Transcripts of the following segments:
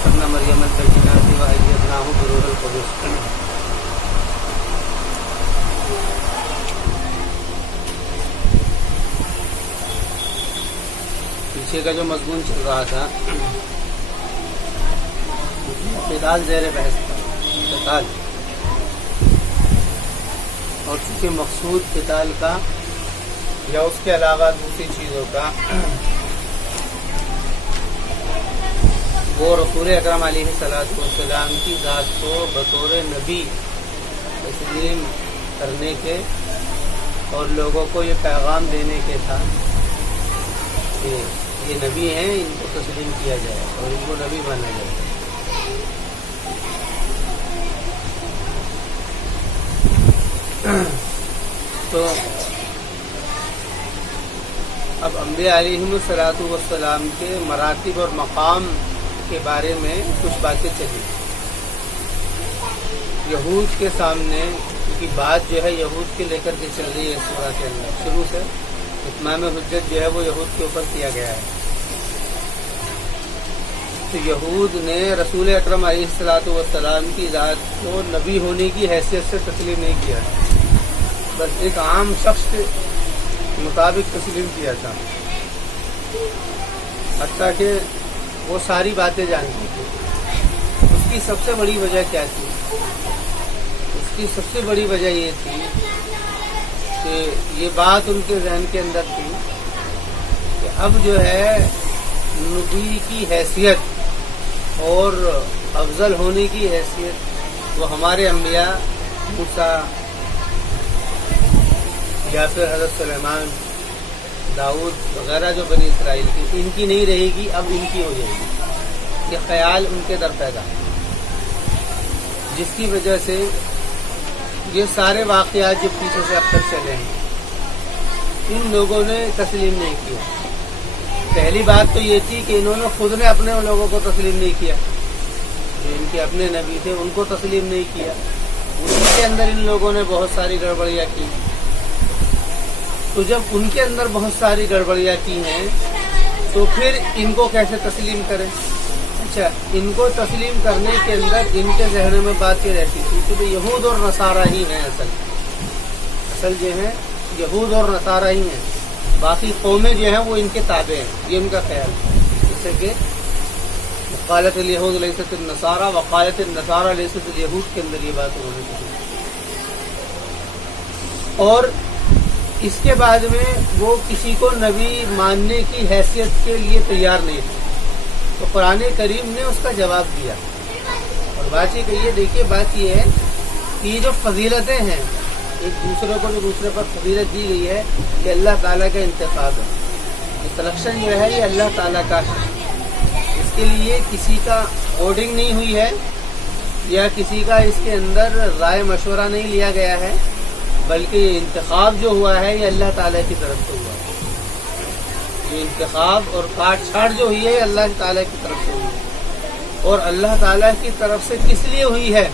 وعیسی ابن مریم البینات وأیدناہ بروح القدس۔ پیچھے کا جو مضمون چل رہا تھا قتال زیر بحث تھا، قتال، اور چونکہ مقصود قتال کا یا اس کے علاوہ دوسری چیزوں کا وہ رسول اکرم علیہ السلام کی ذات کو بطور نبی تسلیم کرنے کے اور لوگوں کو یہ پیغام دینے کے تھا کہ یہ نبی ہیں، ان کو تسلیم کیا جائے اور ان کو نبی مانا جائے۔ تو اب انبیاء علیہم الصلاۃ کے مراتب اور مقام کے بارے میں کچھ باتیں چلی۔ یہود کے سامنے، کیونکہ بات جو ہے یہود کے لے کر کے چل رہی ہے سورہ کے اندر، شروع سے اتمام حجت جو ہے وہ یہود کے اوپر کیا گیا ہے۔ تو یہود نے رسول اکرم علیہ السلام کی ذات کو نبی ہونے کی حیثیت سے تسلیم نہیں کیا، بس ایک عام شخص کے مطابق تسلیم کیا تھا، حتیٰ کہ وہ ساری باتیں جانتے تھے۔ اس کی سب سے بڑی وجہ کیا تھی؟ اس کی سب سے بڑی وجہ یہ تھی کہ یہ بات ان کے ذہن کے اندر تھی کہ اب جو ہے نبی کی حیثیت اور افضل ہونے کی حیثیت وہ ہمارے انبیاء موسیٰ یا پھر حضرت سلیمان، داؤد وغیرہ جو بنی اسرائیل کی، ان کی نہیں رہے گی، اب ان کی ہو جائے گی۔ یہ خیال ان کے در پیدا، جس کی وجہ سے یہ سارے واقعات جو پیچھے سے اب تک چلے ہیں ان لوگوں نے تسلیم نہیں کیا۔ پہلی بات تو یہ تھی کہ انہوں نے خود نے اپنے لوگوں کو تسلیم نہیں کیا، جو ان کے اپنے نبی تھے ان کو تسلیم نہیں کیا، اسی کے اندر ان لوگوں نے بہت ساری گڑبڑیاں کی۔ تو جب ان کے اندر بہت ساری گڑبڑیاں کی ہیں تو پھر ان کو کیسے تسلیم کریں؟ اچھا، ان کو تسلیم کرنے کے اندر ان کے ذہن میں بات یہ رہتی تھی کہ یہود اور نصارہ ہی ہیں، اصل جو ہیں یہود اور نصارہ ہی ہیں، باقی قومیں جو ہیں وہ ان کے تابع ہیں، یہ ان کا خیال ہے۔ جیسے کہ وقالت الیہود لیست النصارى وقالت النصارى لیست الیہود کے اندر یہ بات انہوں نے کہی۔ اور اس کے بعد میں وہ کسی کو نبی ماننے کی حیثیت کے لیے تیار نہیں تھے، تو قرآن کریم نے اس کا جواب دیا۔ اور بات یہ کہیے، دیکھیے بات یہ ہے کہ یہ جو فضیلتیں ہیں، ایک دوسرے کو جو دوسرے پر فضیلت دی گئی ہے، یہ اللہ تعالیٰ کا انتخاب ہے۔ یہ سلیکشن جو ہے یہ اللہ تعالیٰ کا ہے، اس کے لیے کسی کا ووٹنگ نہیں ہوئی ہے یا کسی کا اس کے اندر رائے مشورہ نہیں لیا گیا ہے، بلکہ یہ انتخاب جو ہوا ہے یہ اللہ تعالیٰ کی طرف سے ہوا ہے۔ یہ انتخاب اور کاٹ چھاٹ جو ہوئی ہے یہ اللہ تعالیٰ کی طرف سے ہوئی ہے، اور اللہ تعالیٰ کی طرف سے کس لیے ہوئی ہے؟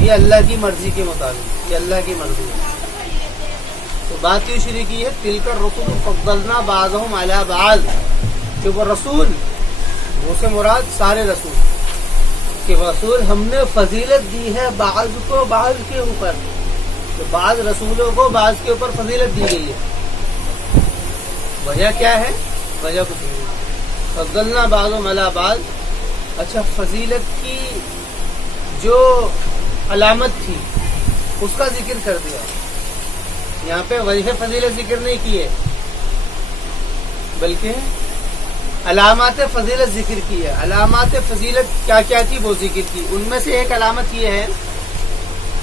یہ اللہ کی مرضی کے مطابق، یہ اللہ کی مرضی ہے۔ تو بات یہ شروع کی ہے تلک الرسل فضلنا بعضهم علی بعض، کہ وہ رسول، وہ سے مراد سارے رسول، کہ رسول ہم نے فضیلت دی ہے بعض کو بعض کے اوپر، تو بعض رسولوں کو بعض کے اوپر فضیلت دی گئی ہے۔ وجہ کیا ہے؟ وجہ کچھ نہیں، فضلنا بعضهم علی بعض۔ اچھا، فضیلت کی جو علامت تھی اس کا ذکر کر دیا، یہاں پہ وجہ فضیلت ذکر نہیں کی ہے بلکہ علامات فضیلت ذکر کی ہے۔ علامات فضیلت کیا کیا تھی وہ ذکر کی، ان میں سے ایک علامت یہ ہے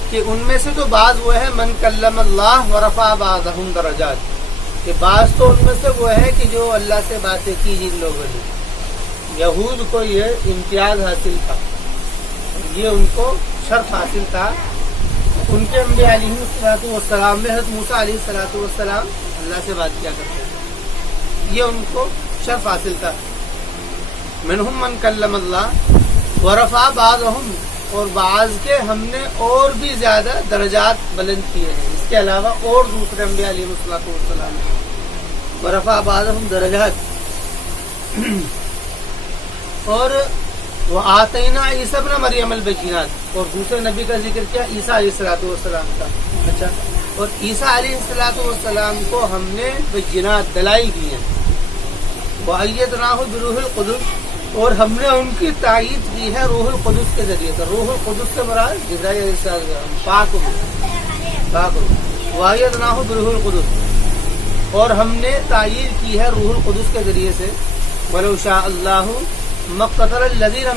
کہ ان میں سے تو بعض وہ ہے من کلم اللہ ورفع بعضهم درجات، کہ بعض تو ان میں سے وہ ہے کہ جو اللہ سے باتیں کی جن لوگوں نے، یہود کو یہ امتیاز حاصل تھا، یہ ان کو شرف حاصل تھا۔ ان کے انبیاء علیہ السلام میں حضرت موسیٰ علیہ السلام اللہ سے بات کیا کرتے تھے، یہ ان کو شرف حاصل تھا۔ منہم من کلم اللہ ورفع بعضهم، اور بعض کے ہم نے اور بھی زیادہ درجات بلند کیے ہیں، اس کے علاوہ اور دوسرے انبیاء علیہ السلام ورفع بعضهم درجات۔ اور وہ آتینا عیسی ابن مریم البینات، اور دوسرے نبی کا ذکر کیا عیسیٰ علیہ السلام کا. اچھا، اور عیسیٰ علیہ السلام کو ہم نے بینات دلائل دی ہیں. وَأَيَّدْنَاهُ بِرُوحِ الْقُدُسِ، اور ہم نے ان کی تائید کی ہے روح القدس کے ذریعے سے. روح القدس سے مراد جبرائیل علیہ السلام، پاک وَأَيَّدْنَاهُ بِرُوحِ الْقُدُسِ، اور ہم نے تائید کی ہے روح القدس کے ذریعے سے. وَلَوْ شَاءَ اللَّهُ مَا اقْتَتَلَ الَّذِينَ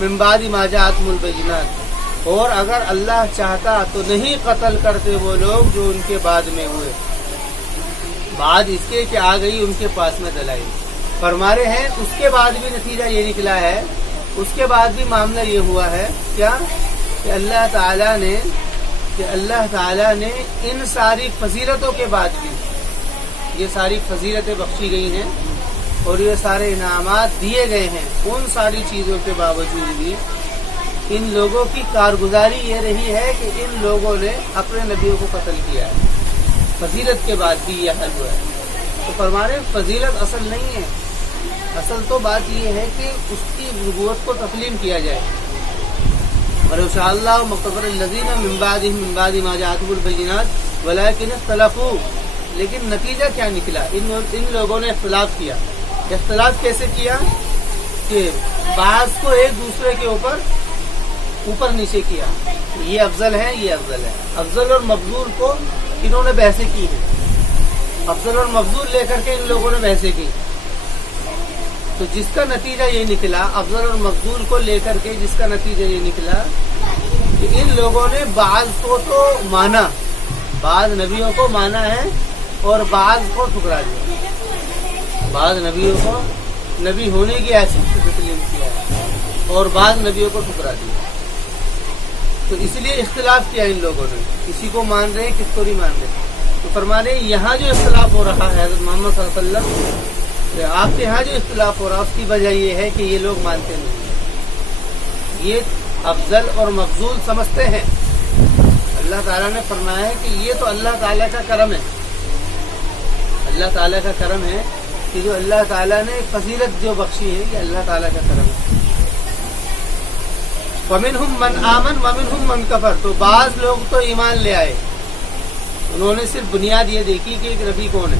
مِن بَعْدِ مَا جَاءَتْهُمُ الْبَيِّنَاتُ، اور اگر اللہ چاہتا تو نہیں قتل کرتے وہ لوگ جو ان کے بعد میں ہوئے، بعد اس کے کہ آ گئی ان کے پاس میں دلائل. فرما رہے ہیں اس کے بعد بھی نتیجہ یہ نکلا ہے، اس کے بعد بھی معاملہ یہ ہوا ہے کیا کہ اللہ تعالیٰ نے ان ساری فضیلتوں کے بعد بھی، یہ ساری فضیلتیں بخشی گئی ہیں اور یہ سارے انعامات دیے گئے ہیں، ان ساری چیزوں کے باوجود بھی ان لوگوں کی کارگزاری یہ رہی ہے کہ ان لوگوں نے اپنے نبیوں کو قتل کیا ہے. فضیلت کے بعد بھی یہ حل ہوا ہے. تو فرما رہے فضیلت اصل نہیں ہے، اصل تو بات یہ ہے کہ اس کی نبوت کو تسلیم کیا جائے. وَلَوْ شَاءَ اللَّهُ مَا اقْتَتَلَ الَّذِينَ مِن بَعْدِ مَا جَاءَتْهُمُ الْبَيِّنَاتُ وَلَٰكِنِ اخْتَلَفُوا، لیکن نتیجہ کیا نکلا؟ ان لوگوں نے اختلاف کیا. اختلاف کیسے کیا کہ بعض کو ایک دوسرے کے اوپر نیچے کیا، یہ افضل ہے یہ افضل ہے. افضل اور مفضول کو انہوں نے بحثیں کی ہیں، افضل اور مفضول لے کر کے ان لوگوں نے بحثیں کی. تو جس کا نتیجہ یہ نکلا، افضل اور مفضول کو لے کر کے جس کا نتیجہ یہ نکلا کہ ان لوگوں نے بعض کو تو مانا، بعض نبیوں کو مانا ہے اور بعض کو ٹھکرا دیا، بعض نبیوں کو نبی ہونے کی حیثیت سے تسلیم کیا ہے اور بعض نبیوں کو ٹھکرا دیا. تو اس لیے اختلاف کیا ان لوگوں نے، کسی کو مان رہے ہیں کس کو نہیں مان رہے. تو فرما رہے یہاں جو اختلاف ہو رہا ہے حضرت محمد صلی اللہ علیہ وسلم، آپ کے یہاں جو اختلاف ہو رہا ہے اس کی وجہ یہ ہے کہ یہ لوگ مانتے نہیں، یہ افضل اور مفضول سمجھتے ہیں. اللہ تعالیٰ نے فرمایا ہے کہ یہ تو اللہ تعالیٰ کا کرم ہے، اللہ تعالیٰ کا کرم ہے کہ جو اللہ تعالیٰ نے فضیلت جو بخشی ہے یہ اللہ تعالیٰ کا کرم ہے. وَمِنْهُمْ مَنْ آمَنَ وَمِنْهُمْ مَنْ كَفَرَ، تو بعض لوگ تو ایمان لے آئے، انہوں نے صرف بنیاد یہ دیکھی کہ ایک نبی کون ہے،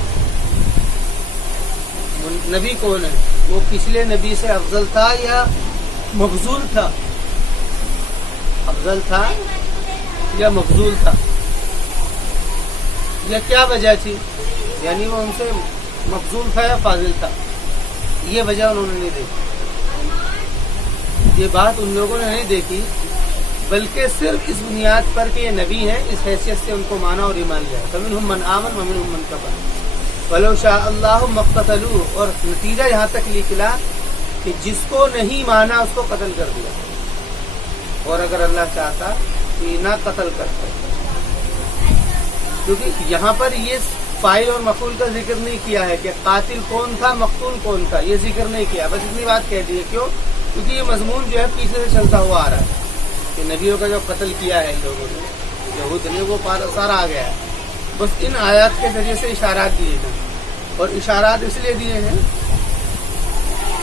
نبی کون ہے، وہ پچھلے نبی سے افضل تھا یا مفضول تھا، افضل تھا یا مفضول تھا، یا کیا وجہ تھی، یعنی وہ ان سے مفضول تھا یا فاضل تھا، یہ وجہ انہوں نے نہیں دیکھی. یہ بات ان لوگوں نے نہیں دیکھی، بلکہ صرف اس بنیاد پر کہ یہ نبی ہیں اس حیثیت سے ان کو مانا اور ایمان لیا. فَمِنْهُمْ مَنْ آمَنَ وَمِنْهُمْ مَنْ كَفَرَ وَلَوْ شَاءَ اللَّهُ مَا اقْتَتَلُوا، اور نتیجہ یہاں تک نکلا کہ جس کو نہیں مانا اس کو قتل کر دیا، اور اگر اللہ چاہتا تو نہ قتل کرتا. کیونکہ یہاں پر یہ فاعل اور مفعول کا ذکر نہیں کیا ہے کہ قاتل کون تھا مقتول کون تھا، یہ ذکر نہیں کیا، بس اتنی بات کہہ دی ہے. کیوں؟ کیونکہ یہ مضمون جو ہے پیچھے سے چلتا ہوا آ رہا ہے کہ نبیوں کا جو قتل کیا ہے ان لوگوں نے، یہود نے، وہ سارا آ گیا ہے. بس ان آیات کے ذریعے سے اشارات دیے ہیں، اور اشارات اس لیے دیے ہیں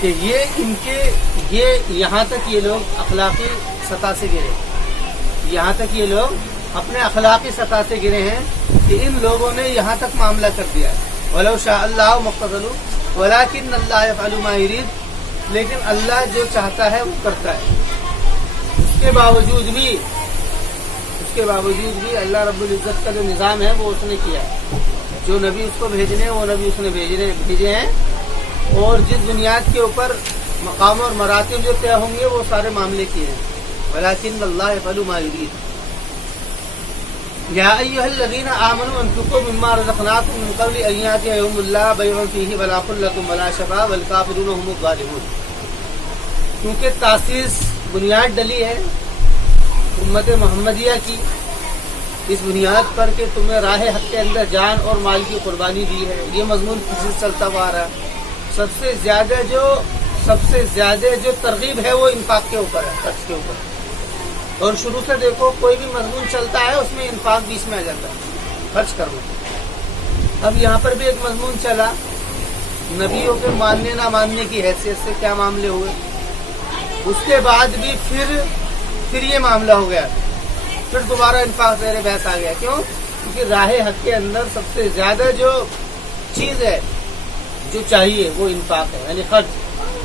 کہ یہ یہاں تک یہ لوگ اخلاقی سطح سے گرے، یہاں تک یہ لوگ اپنے اخلاقی سطح سے گرے ہیں کہ ان لوگوں نے یہاں تک معاملہ کر دیا ہے. وَلَوْ شَاءَ اللَّهُ مَا اقْتَتَلُوا وَلَٰكِنَّ اللَّهَ يَفْعَلُ مَا يُرِيدُ، لیکن اللہ جو چاہتا ہے وہ کرتا ہے. اس کے باوجود بھی اللہ رب العزت کا جو نظام ہے وہ اس نے کیا ہے. جو نبی اس کو بھیجنے ہیں وہ نبی اس نے بھیجے ہیں، اور جس بنیاد کے اوپر مقام اور مراتب جو طے ہوں گے وہ سارے معاملے کیے ہیں. وَلَٰكِنَّ اللَّهَ يَفْعَلُ مَا يُرِيدُ. يَا أَيُّهَا الَّذِينَ آمَنُوا أَنفِقُوا مِمَّا رَزَقْنَاكُم مِّن قَبْلِ أَن يَأْتِيَ يَوْمٌ لَّا بَيْعٌ فِيهِ وَلَا خُلَّةٌ وَلَا شَفَاعَةٌ وَالْكَافِرُونَ هُمُ الظَّالِمُونَ. کیونکہ تاسیس بنیاد ڈلی ہے امت محمدیہ کی اس بنیاد پر کہ تمہیں راہ حق کے اندر جان اور مال کی قربانی دی ہے. یہ مضمون کسی سے چلتا ہوا آ رہا ہے. سب سے زیادہ جو ترغیب ہے وہ انفاق کے اوپر ہے، خرچ کے اوپر. اور شروع سے دیکھو کوئی بھی مضمون چلتا ہے اس میں انفاق بیچ میں آ جاتا ہے، خرچ کرو. اب یہاں پر بھی ایک مضمون چلا، نبیوں کے ماننے نہ ماننے کی حیثیت سے کیا معاملے ہوئے. اس کے بعد بھی پھر یہ معاملہ ہو گیا, پھر دوبارہ انفاق زیر بحث آ گیا. کیوں؟ کیونکہ راہ حق کے اندر سب سے زیادہ جو چیز ہے جو چاہیے وہ انفاق ہے, یعنی خرچ,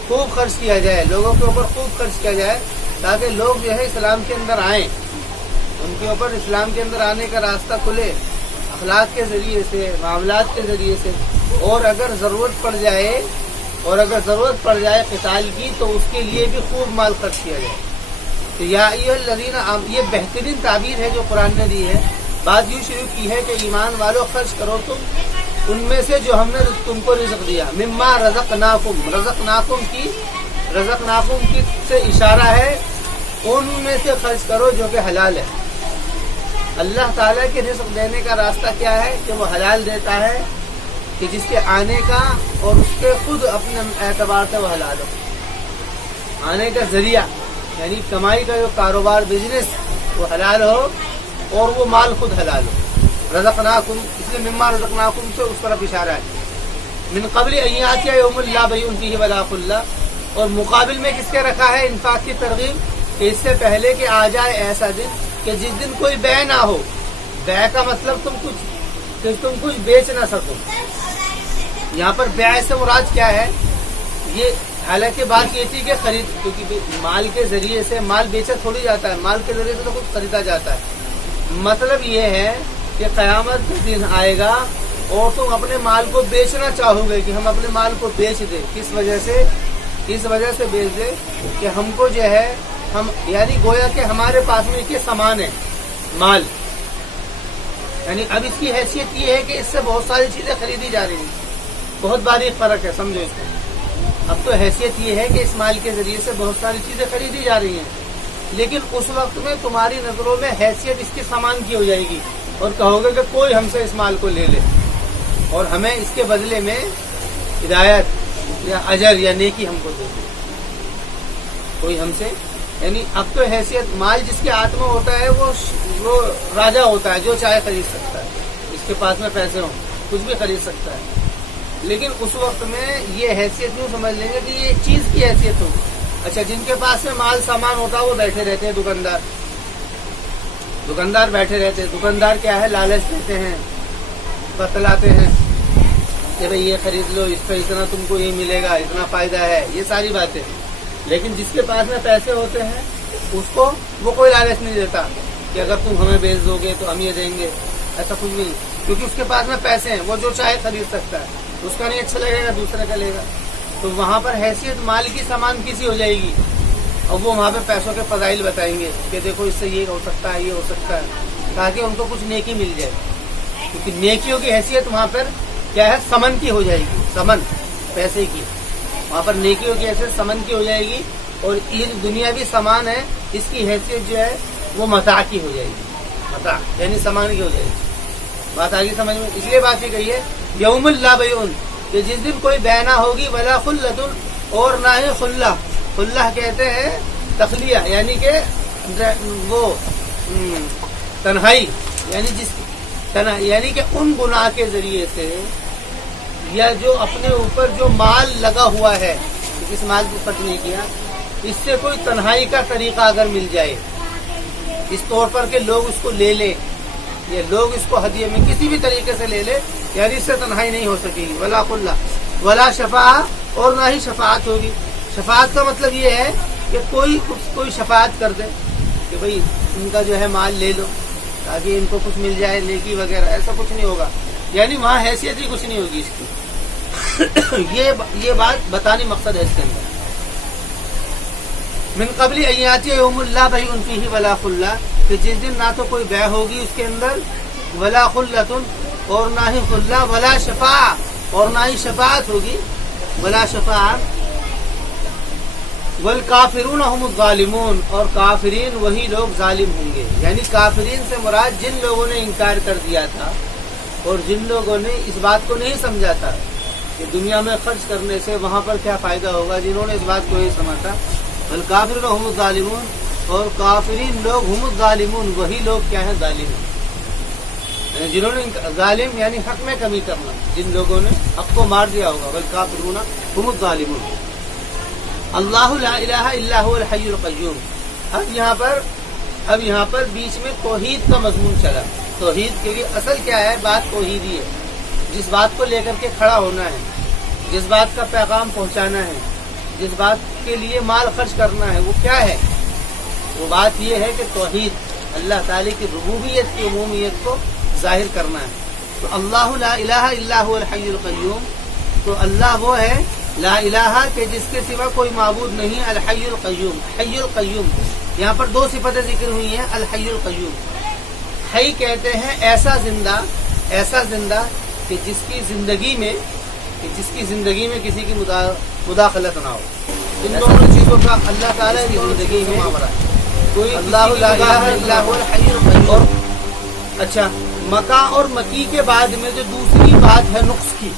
خوب خرچ کیا جائے, لوگوں کے اوپر خوب خرچ کیا جائے تاکہ لوگ جو ہے اسلام کے اندر آئیں, ان کے اوپر اسلام کے اندر آنے کا راستہ کھلے, اخلاق کے ذریعے سے, معاملات کے ذریعے سے. اور اگر ضرورت پڑ جائے قتال کی تو اس کے لیے بھی خوب مال خرچ کیا جائے. تو یا ایھا الذین آمنوا, یہ بہترین تعبیر ہے جو قرآن نے دی ہے. بات یوں شروع کی ہے کہ ایمان والو خرچ کرو تم ان میں سے جو ہم نے تم کو رزق دیا. مما رزقناکم, رزقناکم کی سے اشارہ ہے ان میں سے خرچ کرو جو کہ حلال ہے. اللہ تعالیٰ کے رزق دینے کا راستہ کیا ہے کہ وہ حلال دیتا ہے, کہ جس کے آنے کا اور اس کے خود اپنے اعتبار سے وہ حلال ہو. آنے کا ذریعہ یعنی کمائی کا جو کاروبار, بزنس, وہ حلال ہو اور وہ مال خود حلال ہو. رزقناکم, اس لیے مما رزقناکم سے اس طرف اشارہ ہے. من قبل ان یاتی یوم لا بیع فیہ ولا خلہ, اور مقابل میں کس کے رکھا ہے انفاق کی ترغیب, کہ اس سے پہلے کہ آ جائے ایسا دن کہ جس دن کوئی بیع نہ ہو. بیع کا مطلب تم کچھ بیچ نہ سکو. یہاں پر بیع سے مراد کیا ہے؟ یہ حالانکہ بات یہ تھی کہ خرید, کیونکہ مال کے ذریعے سے مال بیچا تھوڑی جاتا ہے, مال کے ذریعے سے تو کچھ خریدا جاتا ہے. مطلب یہ ہے کہ قیامت کا دن آئے گا اور تم اپنے مال کو بیچنا چاہو گے کہ ہم اپنے مال کو بیچ دیں. کس وجہ سے بیچ دیں کہ ہم کو جو ہے ہم, یعنی گویا کہ ہمارے پاس میں یہ سامان ہے مال, یعنی اب اس کی حیثیت یہ ہے کہ اس سے بہت ساری چیزیں خریدی جا رہی ہیں. بہت باریک فرق ہے, سمجھو اس کو. اب تو حیثیت یہ ہے کہ اس مال کے ذریعے سے بہت ساری چیزیں خریدی جا رہی ہیں, لیکن اس وقت میں تمہاری نظروں میں حیثیت اس کے سامان کی ہو جائے گی اور کہو گے کہ کوئی ہم سے اس مال کو لے لے اور ہمیں اس کے بدلے میں ہدایت یا اجر یا نیکی ہم کو دے دے. کوئی ہم سے, یعنی اب تو حیثیت, مال جس کے ہاتھ میں ہوتا ہے وہ راجا ہوتا ہے, جو چاہے خرید سکتا ہے. اس کے پاس میں پیسے ہوں کچھ بھی خرید سکتا ہے. لیکن اس وقت میں یہ حیثیت یوں سمجھ لیں گے کہ یہ ایک چیز کی حیثیت ہوگی. اچھا, جن کے پاس میں مال سامان ہوتا ہے وہ بیٹھے رہتے ہیں, دکاندار بیٹھے رہتے ہیں. دکاندار کیا ہے, لالچ دیتے ہیں, بتلاتے ہیں کہ بھئی یہ خرید لو, اس پہ اتنا تم کو یہ ملے گا, اتنا فائدہ ہے, یہ ساری باتیں. لیکن جس کے پاس میں پیسے ہوتے ہیں اس کو وہ کوئی لالچ نہیں دیتا کہ اگر تم ہمیں بیچ دو گے تو ہم یہ دیں گے, ایسا کچھ نہیں. کیونکہ اس کے پاس میں پیسے ہیں, وہ جو چاہے خرید سکتا ہے. اس کا نہیں اچھا لگے گا دوسرے کا لے گا. تو وہاں پر حیثیت مال کی سامان کسی ہو جائے گی اور وہ وہاں پہ پیسوں کے فضائل بتائیں گے کہ دیکھو اس سے یہ ہو سکتا ہے, یہ ہو سکتا ہے, تاکہ ان کو کچھ نیکی مل جائے. کیونکہ نیکیوں کی حیثیت وہاں پر کیا ہے, سمن کی ہو جائے گی, سمن پیسے کی. وہاں پر نیکیوں کی حیثیت سمن کی ہو جائے گی, اور یہ جو دنیاوی سامان ہے اس کی حیثیت جو ہے وہ متاع کی ہو جائے گی. متاع یعنی سامان کی ہو جائے گی. بات آگے سمجھ میں, اس لیے بات یہ کہی ہے یوم لا بیع, کہ جس دن کوئی بیع نہ ہوگی, ولا خلۃ, اور نہ ہی خلہ. خلہ کہتے ہیں تخلیہ, یعنی کہ وہ تنہائی, یعنی کہ ان گناہ کے ذریعے سے یا جو اپنے اوپر جو مال لگا ہوا ہے, اس مال کو خرچ نہیں کیا, اس سے کوئی تنہائی کا طریقہ اگر مل جائے, اس طور پر کہ لوگ اس کو لے لیں, یا لوگ اس کو ہدیے میں کسی بھی طریقے سے لے لے, یعنی اس سے تنہائی نہیں ہو سکے گی. ولا خلہ ولا شفاعہ, اور نہ ہی شفاعت ہوگی. شفاعت کا مطلب یہ ہے کہ کوئی شفاعت کر دے کہ بھئی ان کا جو ہے مال لے لو تاکہ ان کو کچھ مل جائے, نیکی وغیرہ, ایسا کچھ نہیں ہوگا. یعنی وہاں حیثیت ہی کچھ نہیں ہوگی اس کی. یہ بات بتانے مقصد ہے اس کے اندر. من قبل ان یاتی یوم لا بیع فیہ ولا خلہ, کہ جس دن نہ تو کوئی بیع ہوگی اس کے اندر, ولا خلۃ, اور نہ ہی خلہ, ولا شفاعہ, اور نہ ہی شفاعت ہوگی, ولا شفاعت. والکافرون هم الظالمون, اور کافرین وہی لوگ ظالم ہوں گے. یعنی کافرین سے مراد جن لوگوں نے انکار کر دیا تھا اور جن لوگوں نے اس بات کو نہیں سمجھا تھا کہ دنیا میں خرچ کرنے سے وہاں پر کیا فائدہ ہوگا, جنہوں نے اس بات کو نہیں سمجھا. والکافرون هم الظالمون, اور کافرین لوگ هم الظالمون, وہی لوگ کیا ہیں, ظالم ہیں. جنہوں نے ظالم یعنی حق میں کمی کرنا, جن لوگوں نے حق کو مار دیا ہوگا. والکافرون هم الظالمون. اللہ لا الہ الا هو الحی القیوم. اب یہاں پر بیچ میں توحید کا مضمون چلا. توحید کیونکہ اصل کیا ہے؟ بات توحید ہی ہے. جس بات کو لے کر کے کھڑا ہونا ہے، جس بات کا پیغام پہنچانا ہے، جس بات کے لیے مال خرچ کرنا ہے، وہ کیا ہے؟ وہ بات یہ ہے کہ توحید، اللہ تعالی کی ربوبیت کی عمومیت کو ظاہر کرنا ہے. تو اللہ لا الہ الا هو الحی القیوم، تو اللہ وہ ہے لا الہ کہ جس کے سوا کوئی معبود نہیں، الحی القیوم. حی القیوم، یہاں پر دو صفتیں ذکر ہوئی ہیں. الحی القیوم، حی کہتے ہیں ایسا زندہ کہ جس کی زندگی میں کسی کی مداخلت نہ ہو. ان دونوں چیزوں کا اللہ تعالیٰ کی زندگی میں کوئی اللہ لا الہ الا هو الحی القیوم. اچھا، مکہ اور مکی کے بعد میں جو دوسری بات ہے نقص کی،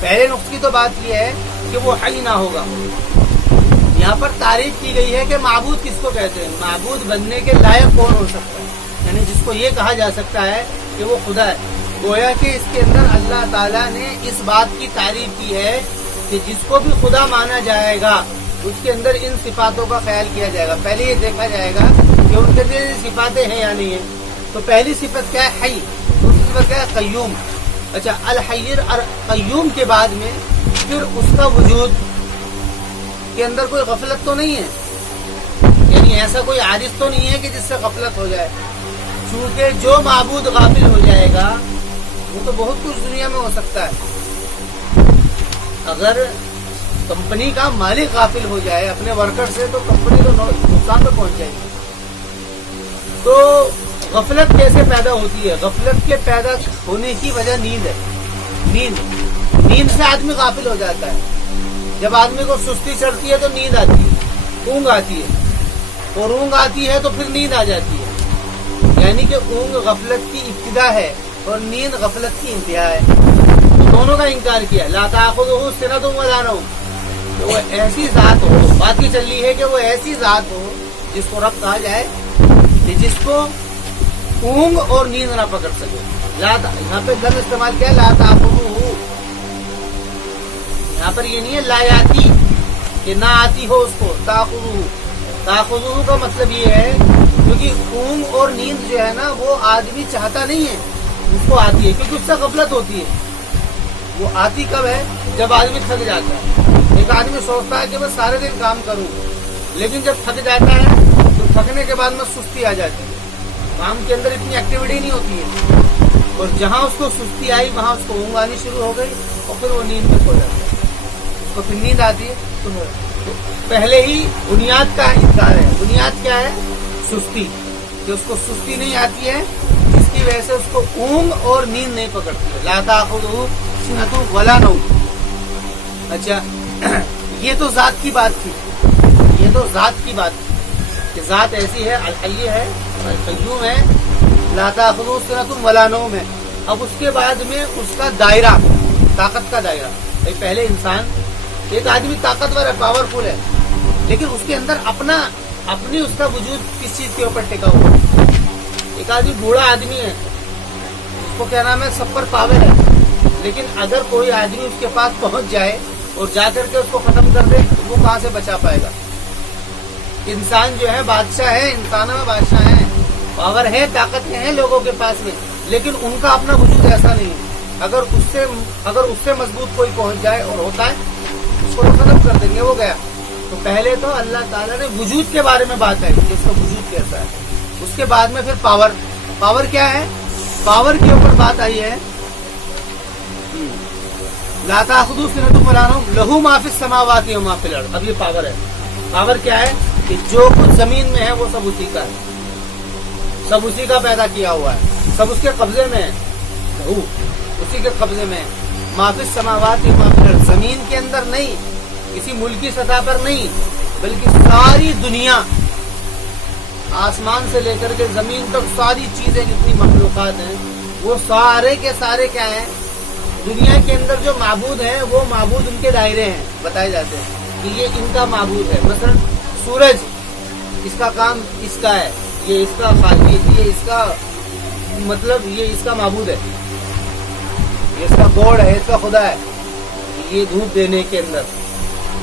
پہلے نقص کی تو بات یہ ہے کہ وہ حی نہ ہوگا. یہاں پر تعریف کی گئی ہے کہ معبود کس کو کہتے ہیں، معبود بننے کے لائق کون ہو سکتا ہے، یعنی جس کو یہ کہا جا سکتا ہے کہ وہ خدا ہے. گویا کہ اس کے اندر اللہ تعالیٰ نے اس بات کی تعریف کی ہے کہ جس کو بھی خدا مانا جائے گا اس کے اندر ان صفاتوں کا خیال کیا جائے گا. پہلے یہ دیکھا جائے گا کہ ان کے اندر یہ صفاتیں ہیں یا نہیں ہیں. تو پہلی صفت کیا ہے؟ حی. دوسری صفت کیا ہے؟ قیوم. اچھا، الحی قیوم کے بعد میں پھر اس کا وجود کے اندر کوئی غفلت تو نہیں ہے، یعنی ایسا کوئی عارض تو نہیں ہے کہ جس سے غفلت ہو جائے. چونکہ جو معبود غافل ہو جائے گا وہ تو بہت کچھ دنیا میں ہو سکتا ہے. اگر کمپنی کا مالک غافل ہو جائے اپنے ورکر سے تو کمپنی تو نقصان پہ پہنچ جائے گی. تو غفلت کیسے پیدا ہوتی ہے؟ غفلت کے پیدا ہونے کی وجہ نیند ہے. نیند سے آدمی غافل ہو جاتا ہے. جب آدمی کو سستی چڑھتی ہے تو نیند آتی ہے، اونگ آتی ہے، اور اونگ آتی ہے تو پھر نیند آ جاتی ہے. یعنی کہ اونگ غفلت کی ابتدا ہے اور نیند غفلت کی انتہا ہے. دونوں کا انکار کیا. لا تأخذہ سنۃ ولا نوم، کہ وہ ایسی ذات ہو، بات یہ چل رہی ہے کہ وہ ایسی ذات ہو جس کو رب کہا جائے کہ جس کو اونگ اور نیند نہ پکڑ سکے. یہاں پہ لفظ استعمال کیا؟ لا تأخذہ. یہاں پر یہ نہیں ہے لا یاتی کہ نہ آتی ہو اس کو. تأخذہ کا مطلب یہ ہے کیونکہ اونگ اور نیند جو ہے نا وہ آدمی چاہتا نہیں ہے، اس کو آتی ہے کیونکہ اس سے غفلت ہوتی ہے. وہ آتی کب ہے؟ جب آدمی تھک جاتا ہے. ایک آدمی سوچتا ہے کہ میں سارے دن کام کروں، لیکن جب تھک جاتا ہے تو تھکنے کے بعد میں سستی آ جاتی ہے، کام کے اندر اتنی ایکٹیویٹی نہیں ہوتی ہے. اور جہاں اس کو سستی آئی وہاں اس کو اونگ آنی شروع ہو گئی اور پھر وہ نیند میں سو جاتا ہے. اس کو پھر نیند آتی ہے. تو پہلے ہی بنیاد کا انکار ہے. بنیاد کیا ہے؟ سستی. کہ اس کو سستی نہیں آتی ہے جس کی وجہ سے اس کو اونگ اور نیند نہیں پکڑتی ہے. لا تأخذہ سنۃ ولا نوم. اچھا، یہ تو ذات کی بات تھی، کہ ذات ایسی ہے، الحی ہے، القیوم ہے، لا تأخذہ سنۃ ولا نوم ہے. اب اس کے بعد میں اس کا دائرہ، طاقت کا دائرہ. پہلے انسان، ایک آدمی طاقتور ہے، پاورفل ہے، لیکن اس کے اندر اپنی اس کا وجود کس چیز کے اوپر ٹکا ہوا ہے. ایک آدمی بوڑھا آدمی ہے، اس کو کیا نام ہے، سب پر پاور ہے، لیکن اگر کوئی آدمی اس کے پاس پہنچ جائے اور جا کر کے اس کو ختم کر دے تو وہ کہاں سے بچا پائے گا. انسان جو ہے بادشاہ ہے، انسانوں میں بادشاہ ہیں، پاور ہے، طاقتیں ہیں لوگوں کے پاس میں، لیکن ان کا اپنا وجود ایسا نہیں ہے. اگر اس سے مضبوط کوئی پہنچ جائے اور ہوتا ہے اس کو تو ختم کر دیں گے، وہ گیا. تو پہلے تو اللہ تعالیٰ نے وجود کے بارے میں بات ہے کہ اس کا وجود کیسا ہے. اس کے بعد میں پھر پاور کیا ہے؟ پاور کے اوپر بات آئی ہے. لا تأخذہ سنۃ ولا نوم لہ ما فی السماوات و ما فی الارض. اب یہ پاور ہے. پاور کیا ہے؟ کہ جو کچھ زمین میں ہے وہ سب اسی کا ہے، سب اسی کا پیدا کیا ہوا ہے، سب اس کے قبضے میں ہے، اسی کے قبضے میں ہے. ما فی السماوات و ما فی الارض، زمین کے اندر نہیں، کسی ملکی سطح پر نہیں، بلکہ ساری دنیا، آسمان سے لے کر کے زمین تک ساری چیزیں جتنی مخلوقات ہیں وہ سارے کے سارے کیا ہیں؟ دنیا کے اندر جو معبود ہیں وہ معبود ان کے دائرے ہیں، بتائے جاتے ہیں کہ یہ ان کا معبود ہے. مثلا سورج، اس کا کام اس کا ہے، یہ اس کا خالق، یہ اس کا مطلب یہ اس کا معبود ہے، یہ اس کا گوڈ ہے، اس کا خدا ہے. یہ دھوپ دینے کے اندر،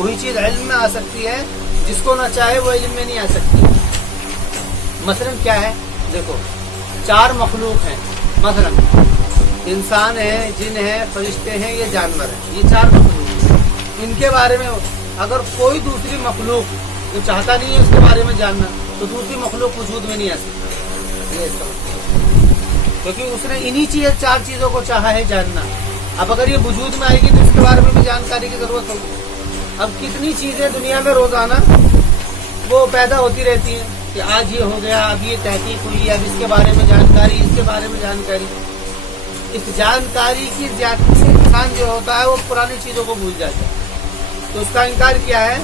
وہی چیز علم میں آ سکتی ہے، جس کو نہ چاہے وہ علم میں نہیں آ سکتی۔ مثلا کیا ہے، دیکھو 4 مخلوق ہیں، مثلا انسان ہے، جن ہے، فرشتے ہیں، یہ جانور ہیں، یہ 4 مخلوق ہیں۔ ان کے بارے میں اگر کوئی دوسری مخلوق جو چاہتا نہیں ہے اس کے بارے میں جاننا، تو دوسری مخلوق وجود میں نہیں آ سکتا، یہ اس کا مطلب، کیونکہ اس نے انہی 4 چیزوں کو چاہا ہے جاننا۔ اب اگر یہ وجود میں آئے گی تو اس کے بارے میں بھی جانکاری کی ضرورت ہوگی۔ اب کتنی چیزیں دنیا میں روزانہ وہ پیدا ہوتی رہتی ہیں کہ آج یہ ہو گیا، اب یہ تحقیق ہوئی ہے، اب اس کے بارے میں جانکاری، اس کے بارے میں جانکاری۔ اس جانکاری کی زیادتی سے انسان جو ہوتا ہے وہ پرانی چیزوں کو بھول جاتا ہے، تو اس کا انکار کیا ہے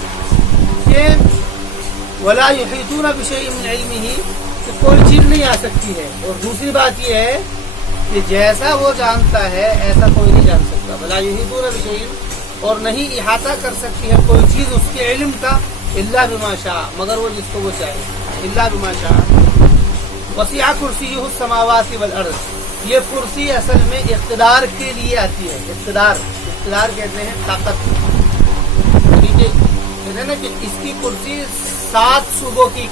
کہ وَلَا يُحِيطُونَ بِشَيْءٍ مِّنْ عِلْمِهِ، کہ کوئی چیز نہیں آ سکتی ہے۔ اور دوسری بات یہ ہے کہ جیسا وہ جانتا ہے ایسا کوئی نہیں جان سکتا۔ وَلَا يُحِيطُونَ بِشَيْءٍ، اور نہیں احاطہ کر سکتی ہے کوئی چیز اس کے علم کا، الا بما شاء، مگر وہ جس کو وہ چاہے، الا بما شاء۔ وسع کرسیہ السماوات والارض، یہ کرسی اصل میں اقتدار کے لیے آتی ہے۔ اقتدار کہتے ہیں طاقت، کہتے ہیں نا کہ اس کی کرسی 7 صوبوں کے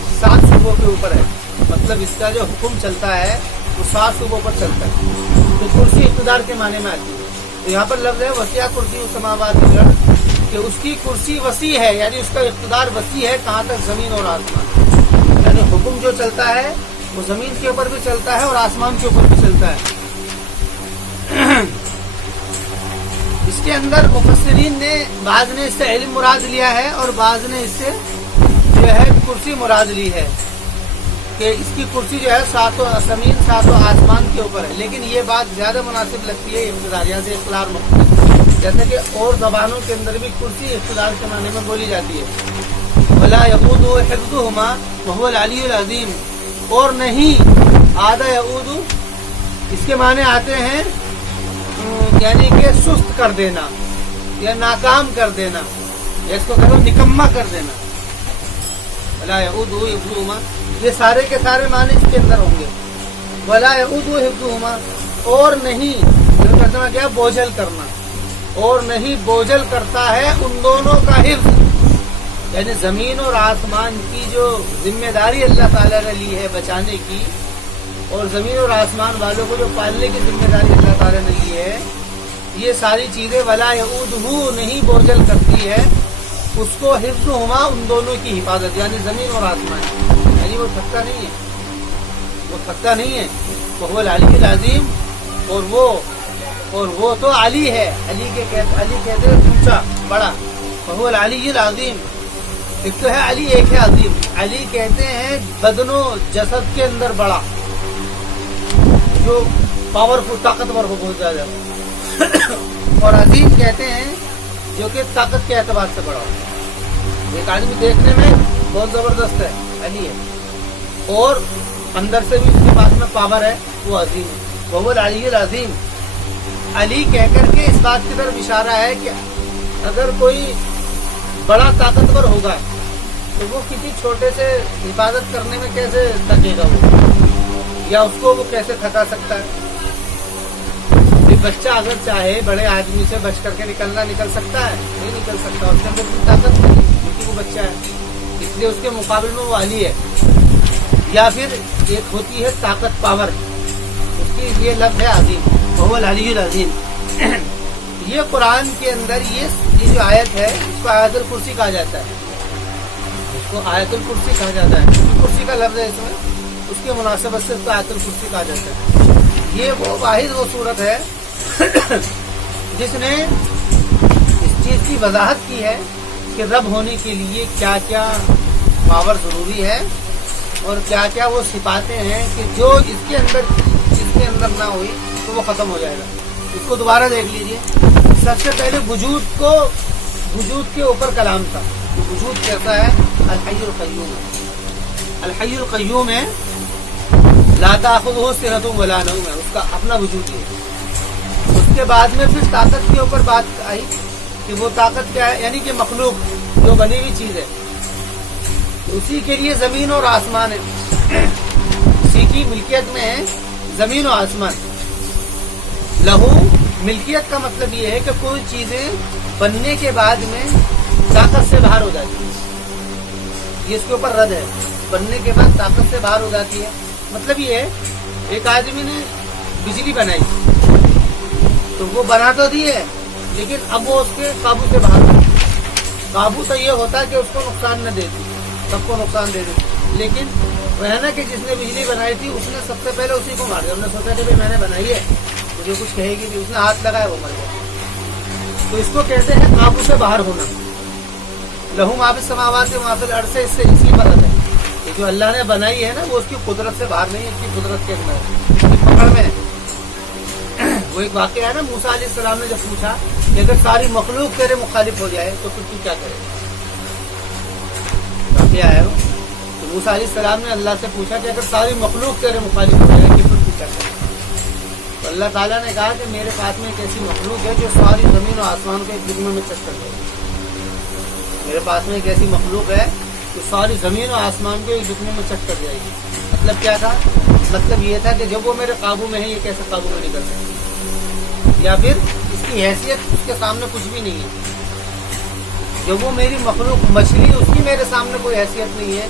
اوپر ہے، مطلب اس کا جو حکم چلتا ہے وہ 7 صوبوں پر چلتا ہے، تو کرسی اقتدار کے معنی میں آتی ہے۔ تو یہاں پر لفظ ہے وسیع کرسی السماوات والارض، کہ اس کی کرسی وسیع ہے، یعنی اس کا اقتدار وسیع ہے، کہاں تک؟ زمین اور آسمان، یعنی حکم جو چلتا ہے وہ زمین کے اوپر بھی چلتا ہے اور آسمان کے اوپر بھی چلتا ہے۔ اس کے اندر مفسرین نے بعض نے اس سے علم مراد لیا ہے اور بعض نے اس سے جو ہے کرسی مراد لی ہے، کہ اس کی کرسی جو ہے 7 زمین 7 آسمان کے اوپر ہے۔ لیکن یہ بات زیادہ مناسب لگتی ہے اقتدار، یہاں سے اقتدار مختلف، جیسے کہ اور زبانوں کے اندر بھی کرسی اقتدار کے معنی میں بولی جاتی ہے۔ وَلَا يَئُودُهُ حِفْظُهُمَا وَهُوَ الْعَلِيُّ الْعَظِيمُ، اور نہیں آدھا یعود اس کے معنی آتے ہیں یعنی کہ سست کر دینا یا ناکام کر دینا، یا اس کو کہو نکما کر دینا۔ وَلَا يَئُودُهُ حِفْظُهُمَا، یہ سارے کے سارے معنی اس کے اندر ہوں گے۔ وَلَا يَئُودُهُ حِفْظُهُمَا، اور نہیں ترجمہ کیا، بوجھل کرنا، اور نہیں بوجھل کرتا ہے ان دونوں کا حفظ، یعنی زمین اور آسمان کی جو ذمہ داری اللہ تعالیٰ نے لی ہے بچانے کی، اور زمین اور آسمان والوں کو جو پالنے کی ذمہ داری اللہ تعالیٰ نے لی ہے، یہ ساری چیزیں ولا یعودہ نہیں بوجھل کرتی ہے اس کو، حفظہما ان دونوں کی حفاظت، یعنی زمین اور آسمان، یعنی وہ تھکتا نہیں ہے، وہو العلی العظیم، اور وہ تو علی ہے، علی کہتے ہیں اونچا بڑا، وہو العلی العظیم، ایک تو ہے علی، ایک ہے عظیم۔ علی کہتے ہیں بدن و جسد کے اندر بڑا، جو پاورفل طاقتور ہو بہت زیادہ، اور عظیم کہتے ہیں جو کہ طاقت کے اعتبار سے بڑا ہو۔ ایک آدمی دیکھنے میں بہت زبردست ہے، علی ہے، اور اندر سے بھی اس کے پاس میں پاور ہے، وہ عظیم ہے، وہ العلی العظیم۔ علی کہہ کر کے اس بات کی طرف اشارہ ہے کہ اگر کوئی بڑا طاقتور ہوگا تو وہ کسی چھوٹے سے حفاظت کرنے میں کیسے تھکے گا، وہ یا اس کو وہ کیسے تھکا سکتا ہے؟ بچہ اگر چاہے بڑے آدمی سے بچ کر کے نکل سکتا ہے؟ نہیں نکل سکتا، اس کے اندر کوئی طاقت نہیں، کیونکہ وہ بچہ ہے، اس لیے اس کے مقابل میں وہ علی ہے۔ یا پھر ایک ہوتی ہے طاقت، پاور، اس کی یہ لفظ ہے عظیم، وہو العلی العظیم۔ یہ قرآن کے اندر یہ جو آیت ہے اس کو آیت الکرسی کہا جاتا ہے، اس کو آیت الکرسی کہا جاتا ہے، کرسی کا لفظ ہے اس میں، اس کی مناسبت سے اس کو آیت الکرسی کہا جاتا ہے۔ یہ وہ واحد وہ صورت ہے جس نے اس چیز کی وضاحت کی ہے کہ رب ہونے کے لیے کیا کیا پاور ضروری ہے اور کیا کیا وہ صفاتیں ہیں کہ جو اس کے اندر نہ ہوئی تو وہ ختم ہو جائے گا۔ اس کو دوبارہ دیکھ لیجئے۔ سب سے پہلے وجود کے اوپر کلام تھا، وجود کیسا ہے؟ الحی القیوم ہے، الحی القیوم ہے، لا تأخذہ سنۃ ولا نوم ہے، اس کا اپنا وجود ہے۔ اس کے بعد میں پھر طاقت کے اوپر بات آئی کہ وہ طاقت کیا ہے، یعنی کہ مخلوق جو بنی ہوئی چیز ہے، اسی کے لیے زمین اور آسمان ہے، اسی کی ملکیت میں ہے زمین و آسمان۔ لہو، ملکیت کا مطلب یہ ہے کہ کوئی چیزیں بننے کے بعد میں طاقت سے باہر ہو جاتی ہے. یہ اس کے اوپر رد ہے. بننے کے بعد طاقت سے باہر ہو جاتی ہے. مطلب یہ ہے ایک آدمی نے بجلی بنائی تو وہ بنا تو دی ہے لیکن اب وہ اس کے قابو سے باہر ہو. قابو تو یہ ہوتا ہے کہ اس کو نقصان نہ دے دی, سب کو نقصان دے دی. لیکن وہ ہے نا کہ جس نے بجلی بنائی تھی اس نے سب سے پہلے اسی کو مار دیا. ہم نے سوچا کہ بھائی میں نے بنائی ہے مجھے کچھ کہے گی بھی, اس نے ہاتھ لگایا وہ مر گیا. تو اس کو کہتے ہیں قابو سے باہر ہونا. لہو ما فی السماوات و ما فی الارض سے اس سے اسی پر ہے. یہ جو اللہ نے بنائی ہے نا وہ اس کی قدرت سے باہر نہیں ہے, اس کی قدرت کے اندر ہے, اس کی پکڑ میں ہے. وہ ایک واقعہ ہے نا, موسیٰ علیہ السلام نے جب پوچھا کہ اگر ساری مخلوق تیرے مخالف ہو جائے تو پھر تو کیا کرے. واقعہ ہے وہ. تو موسیٰ علیہ السلام نے اللہ سے پوچھا کہ اگر ساری مخلوق تیرے مخالف ہو جائے تو پھر تو کیا کرے. تو اللہ تعالیٰ نے کہا کہ میرے پاس میں ایک ایسی مخلوق ہے جو ساری زمین و آسمان کو ایک دن میں چکر دے گی. میرے پاس میں ایک ایسی مخلوق ہے جو ساری زمین و آسمان کو ایک دن میں چک کر جائے گی. مطلب کیا تھا؟ مطلب یہ تھا کہ جب وہ میرے قابو میں ہے یہ کیسے قابو میں نہیں کر سکتی, یا پھر اس کی حیثیت اس کے سامنے کچھ بھی نہیں ہے. جب وہ میری مخلوق مچھلی, اس کی میرے سامنے کوئی حیثیت نہیں ہے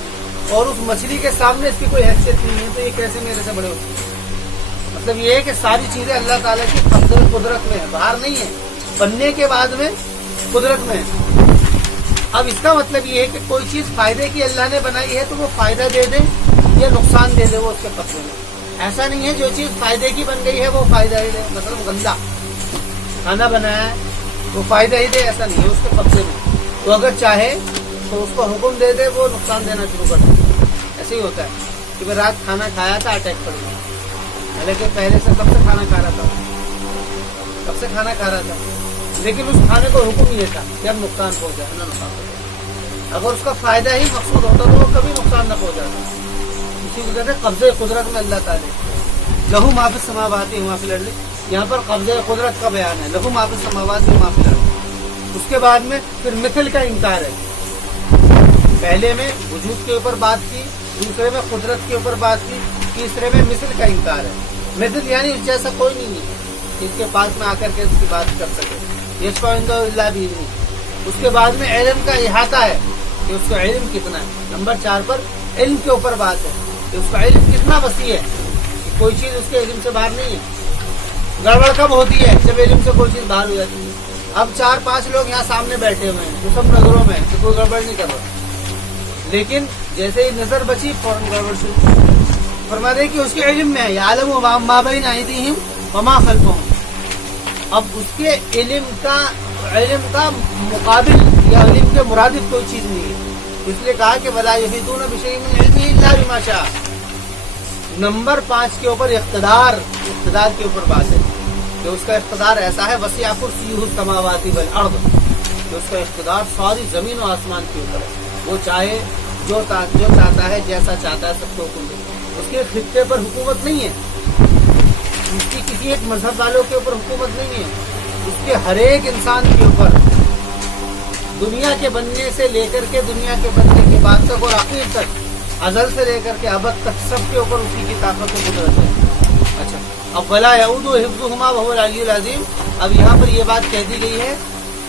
اور اس مچھلی کے سامنے اس کی کوئی حیثیت نہیں ہے, تو یہ کیسے میرے سے بڑے ہوتے ہیں. مطلب یہ ہے کہ ساری چیزیں اللہ تعالیٰ کی قدرت میں ہے, باہر نہیں ہے. بننے کے بعد میں قدرت میں ہے. اب اس کا مطلب یہ ہے کہ کوئی چیز فائدے کی اللہ نے بنائی ہے تو وہ فائدہ دے دے یا نقصان دے دے, وہ اس کے قبضے میں. ایسا نہیں ہے جو چیز فائدے کی بن گئی ہے وہ فائدہ ہی دے. مثلا گندا کھانا بنایا ہے وہ فائدہ ہی دے, ایسا نہیں ہے, اس کے قبضے میں. تو اگر چاہے تو اس کو حکم دے دے وہ نقصان دینا شروع کر دے. ایسے ہی ہوتا ہے کہ میں رات کھانا کھایا تھا اٹیک پڑ گیا, حالانکہ پہلے سے کب سے کھانا کھا رہا تھا, لیکن اس کھانے کو حکم یہ تھا کہ اب نقصان پہنچا ہے, نہ نقصان پہنچا. اگر اس کا فائدہ ہی مقصود ہوتا تو وہ کبھی نقصان نہ پہنچاتا. اسی کو کہتے ہیں قبضہ قدرت میں اللہ تعالیٰ. لہو ما فی السماوات و ما فی الارض, یہاں پر قبضہ قدرت کا بیان ہے. لہو ما فی السماوات و ما فی الارض. اس کے بعد میں پھر مثل کا انکار ہے. پہلے میں وجود کے اوپر بات کی, دوسرے میں قدرت کے اوپر بات کی, تیسرے میں مثل کا انکار ہے. مثل یعنی اس جیسا کوئی نہیں ہے اس کے پاس میں آ کر کے اس کی بات کر سکے. یشفع عنہ الا باذنہ. اس کے بعد میں علم کا احاطہ ہے کہ اس کا علم کتنا ہے. نمبر 4 پر علم کے اوپر بات ہے کہ اس کا علم کتنا وسیع ہے, کہ کوئی چیز اس کے علم سے باہر نہیں ہے. گڑبڑ کب ہوتی ہے؟ جب علم سے کوئی چیز باہر ہو جاتی ہے. اب 4-5 لوگ یہاں سامنے بیٹھے ہوئے ہیں, تو سب نظروں میں تو کوئی گڑبڑ نہیں کر رہا, لیکن جیسے ہی نظر بچی فوراً گڑبڑ شروع. فرما دے کہ اس کے علم میں ہے یعلم ما بین ایدیہم وما خلفہم. اب اس کے علم کا مقابل یا علم کے مرادف کوئی چیز نہیں ہے. اس لیے کہا کہ ولا یحیطون بشیء من علمہ الا بما شاء. نمبر 5 کے اوپر اقتدار کے اوپر بات ہے کہ اس کا اقتدار ایسا ہے وسیع کرسیہ السماوات والارض, کہ اس کا اقتدار ساری زمین و آسمان کے اوپر ہے. وہ چاہے جو چاہتا ہے جیسا چاہتا ہے سب کو حکم دے. اس کے خطے پر حکومت نہیں ہے, اس کی کسی ایک مذہب والوں کے اوپر حکومت نہیں ہے. اس کے ہر ایک انسان کے اوپر دنیا کے بننے سے لے کر کے دنیا کے بننے کے بعد تک اور آخر تک, ازل سے لے کر کے ابد تک سب کے اوپر اسی کی طاقت و قدرت ہے. اچھا, اب ولا یعود حفظہما وهو العلی العظیم. اب یہاں پر یہ بات کہہ دی گئی ہے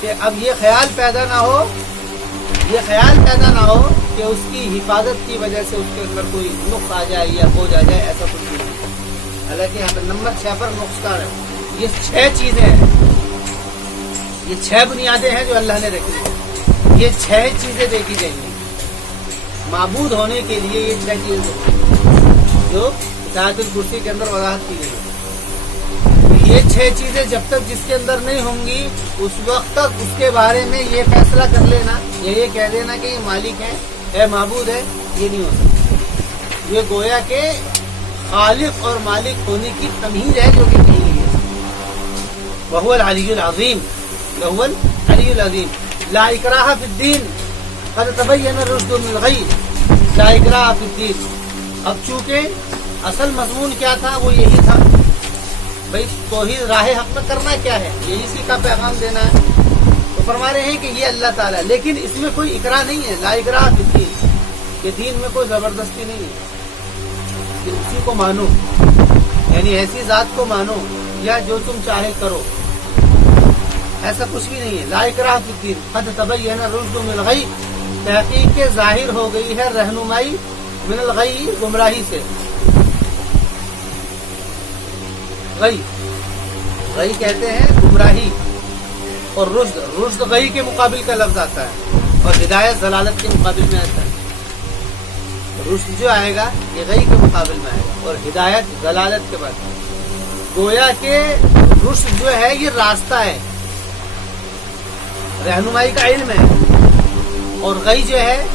کہ اب یہ خیال پیدا نہ ہو کہ اس کی حفاظت کی وجہ سے اس کے اندر کوئی نقص آ جائے یا ہو جائے, ایسا کچھ نہیں. حالانکہ یہاں پر نمبر 6 پر نقصان ہے. یہ 6 چیزیں ہیں, یہ 6 بنیادیں ہیں جو اللہ نے رکھی ہیں. یہ 6 چیزیں دیکھی جائیں گی معبود ہونے کے لیے. یہ 6 چیزیں جو آیت الکرسی کے اندر وضاحت کی گئی ہے. یہ 6 چیزیں جب تک جس کے اندر نہیں ہوں گی اس وقت تک اس کے بارے میں یہ فیصلہ کر لینا یا یہ کہہ دینا کہ یہ مالک ہے, اے معبود ہے, یہ نہیں ہو سکتا. یہ گویا کہ خالق اور مالک ہونے کی تمہید ہے جو کہ کہی گئی ہے. وہو العلی العظیم, وہو العلی العظیم. لا اکراہ فی الدین قد تبین الرشد من الغی. لا اکراہ فی الدین. اب چونکہ اصل مضمون کیا تھا وہ یہی تھا بھائی توحید راہ حق میں کرنا کیا ہے, یہی اسی کا پیغام دینا ہے. تو فرما رہے ہیں کہ یہ اللہ تعالیٰ, لیکن اس میں کوئی اکراہ نہیں ہے. لا اکراہ فی الدین, کہ دین میں کوئی زبردستی نہیں ہے کہ اسی کو مانو, یعنی ایسی ذات کو مانو یا جو تم چاہے کرو. ایسا کچھ بھی نہیں ہے. لا اکراہ فی الدین قد تبین الرشد من الغی، تحقیق کے ظاہر ہو گئی ہے رہنمائی من الغی، گمراہی سے. غی غی کہتے ہیں گمراہی، اور رشد، رشد غی کے مقابل کا لفظ آتا ہے، اور ہدایت ضلالت کے مقابل میں آتا ہے. رشد جو آئے گا یہ غی کے مقابل میں آئے گا، اور ہدایت ضلالت کے بعد. گویا کہ رشد جو ہے یہ راستہ ہے، رہنمائی کا علم ہے، اور غی جو ہے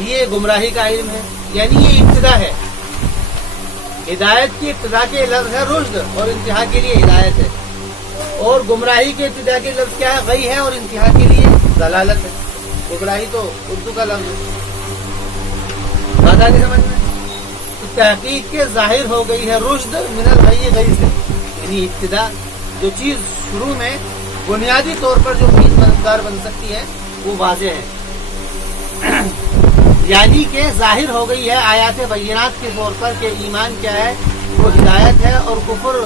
یہ گمراہی کا علم ہے، یعنی یہ ابتدا ہے. ہدایت کی ابتدا کے لفظ ہے رشد، اور انتہا کے لیے ہدایت ہے. اور گمراہی کے ابتدا کے لفظ کیا ہے؟ غی ہے، اور انتہا کے لیے ضلالت ہے. گمراہی تو اردو کا لفظ ہے. بات آگے سمجھ میں؟ تو تحقیق کے ظاہر ہو گئی ہے رشد من الغی، غی سے، یعنی ابتدا جو چیز شروع میں بنیادی طور پر جو چیز مددگار بن سکتی ہے وہ واضح ہے. یعنی کہ ظاہر ہو گئی ہے آیات بینات کے طور پر کہ ایمان کیا ہے، وہ ہدایت ہے، اور کفر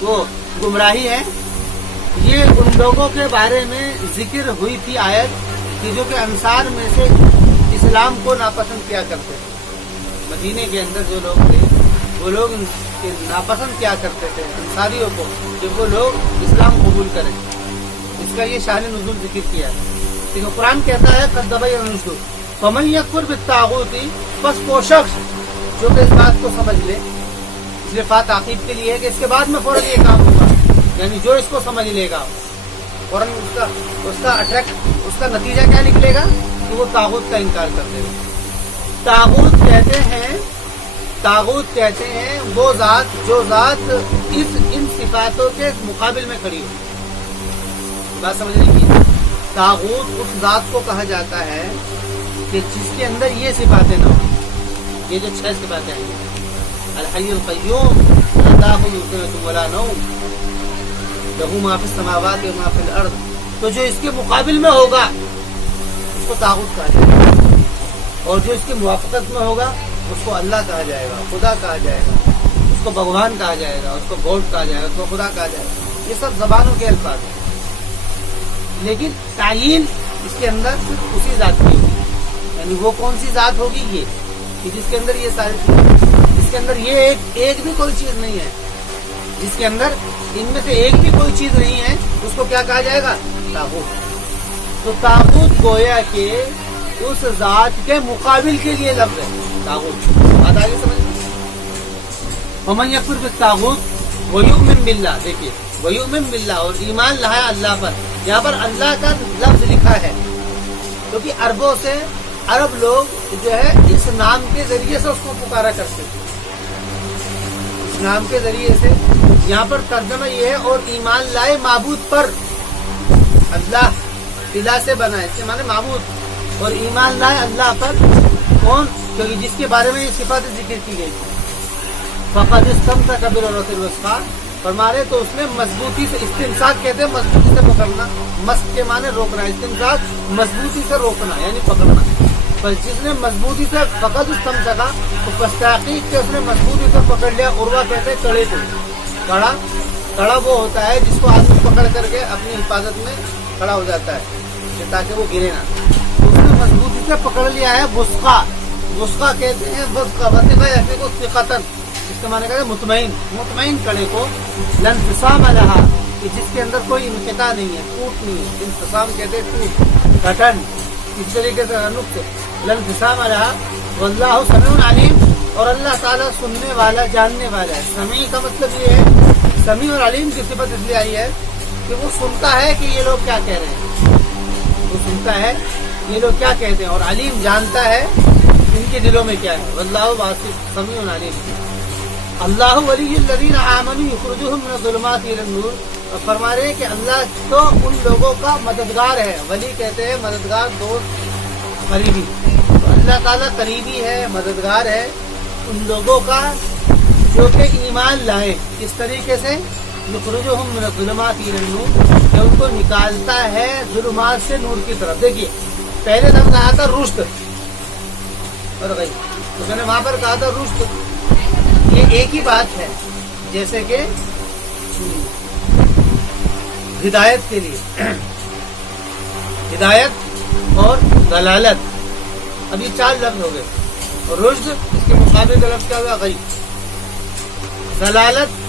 وہ گمراہی ہے. یہ ان لوگوں کے بارے میں ذکر ہوئی تھی آیت کہ جو کہ انصار میں سے اسلام کو ناپسند کیا کرتے تھے. مدینے کے اندر جو لوگ تھے وہ لوگ ناپسند کیا کرتے تھے انصاریوں کو کہ وہ لوگ اسلام قبول کریں. اس کا یہ شان نزول ذکر کیا ہے. لیکن قرآن کہتا ہے قد تبین الرشد فمن یکفر بالطاغوت، بس وہ شخص جو کہ اس بات کو سمجھ لے، اس لیے فا تعقیب کے لیے ہے کہ اس کے بعد میں فوراً یہ کام ہوگا، یعنی جو اس کو سمجھ لے گا فوراً اس کا نتیجہ کیا نکلے گا کہ وہ طاغوت کا انکار کر دے گا. طاغوت کہتے ہیں وہ ذات جو ذات ان صفاتوں کے مقابل میں کھڑی ہو. بات سمجھنے کی، طاغوت اس ذات کو کہا جاتا ہے کہ جس کے اندر یہ صفاتیں نہ ہوں. یہ جو 6 صفاتیں ہیں، الحی القیوم لا تأخذہ سنۃ ولا نوم لہ ما فی السماوات و ما فی الارض، تو جو اس کے مقابل میں ہوگا اس کو طاغوت کہا جائے گا، اور جو اس کی موافقت میں ہوگا اس کو اللہ کہا جائے گا، خدا کہا جائے گا، اس کو بھگوان کہا جائے گا، اس کو گوڈ کہا جائے گا، اس کو خدا کہا جائے گا. یہ سب زبانوں کے الفاظ ہیں، لیکن تعین اس کے اندر صرف اسی ذات کی ہوگی. یعنی وہ کون سی ذات ہوگی یہ کہ جس کے اندر یہ ساری چیزیں، جس کے اندر یہ ایک بھی کوئی چیز نہیں ہے، جس کے اندر ان میں سے ایک بھی کوئی چیز نہیں ہے، اس کو کیا کہا جائے گا؟ طاغوت. تو طاغوت گویا کہ اس ذات کے مقابل کے لیے لفظ ہے طاغوت. بات آگے سمجھ. ومن یکفر بالطاغوت ویؤمن باللہ، دیکھیے ویؤمن باللہ، اور ایمان لایا اللہ پر. یہاں پر اللہ کا لفظ لکھا ہے کیونکہ عربوں سے عرب لوگ جو ہے اس نام کے ذریعے سے اس کو پکارا کرتے تھے. اس نام کے ذریعے سے یہاں پر ترجمہ یہ ہے اور ایمان لائے معبود پر. اللہ الہ سے بنا ہے، اس کے معنی معبود، اور ایمان لائے اللہ پر. کون؟ کیونکہ جس کے بارے میں یہ صفات ذکر کی گئی تھی. فقد استمسک بالعروۃ الوثقی، فرمارے تو اس نے مضبوطی سے، استمساک کہتے ہیں مضبوطی سے پکڑنا، مسک کے معنی روکنا، استمساک مضبوطی سے روکنا یعنی پکڑنا. بس جس نے مضبوطی سے فقد استمسکا تو پس تحقیق کے اس نے مضبوطی سے پکڑ لیا. عروہ کہتے ہیں کڑے کو. کڑا وہ ہوتا ہے جس کو آدمی پکڑ کر کے اپنی حفاظت میں کھڑا ہو جاتا ہے تاکہ وہ گرے نہ. اس نے مضبوطی سے پکڑ لیا ہے. وثقہ کہتے ہیں وثقہ ایسے کو ثقتن، اس کے معنی کہتے ہیں مطمئن کڑے کو. لانفصام لہا، کہ جس کے اندر کوئی انقطاع نہیں ہے، ٹوٹ نہیں ہے. انفصام کہتے ہیں ٹوٹ، گھٹن. اس طریقے سے نقص لانفصام لہا. واللہ سمیع علیم، اور اللہ تعالیٰ سننے والا جاننے والا ہے. سمیع کا مطلب یہ ہے، سمیع اور علیم کی صفت اس لیے آئی ہے کہ وہ سنتا ہے کہ یہ لوگ کیا کہہ رہے ہیں، وہ سنتا ہے یہ لوگ کیا کہتے ہیں، اور علیم جانتا ہے ان کے دلوں میں کیا ہے. واللہ واصف سمیع علیم. اللہ ولی الذین آمنوا یخرجهم من الظلمات الی النور، اور فرما رہے ہیں کہ اللہ تو ان لوگوں کا مددگار ہے. ولی کہتے ہیں مددگار، دوست، قریبی. تو اللہ تعالیٰ قریبی ہے، مددگار ہے ان لوگوں کا جو کہ ایمان لائے. اس طریقے سے یخرجهم من الظلمات الی النور، کہ ان کو نکالتا ہے ظلمات سے نور کی طرف. دیکھیے پہلے دم کہا تھا رشد اور غی، تو میں نے وہاں پر کہا تھا رشد. یہ ایک ہی بات ہے، جیسے کہ ہدایت کے لیے، ہدایت اور ضلالت، اب یہ 4 لفظ ہو گئے. رشد اس کے مقابل کا لفظ کیا ہوا؟ غی. ضلالت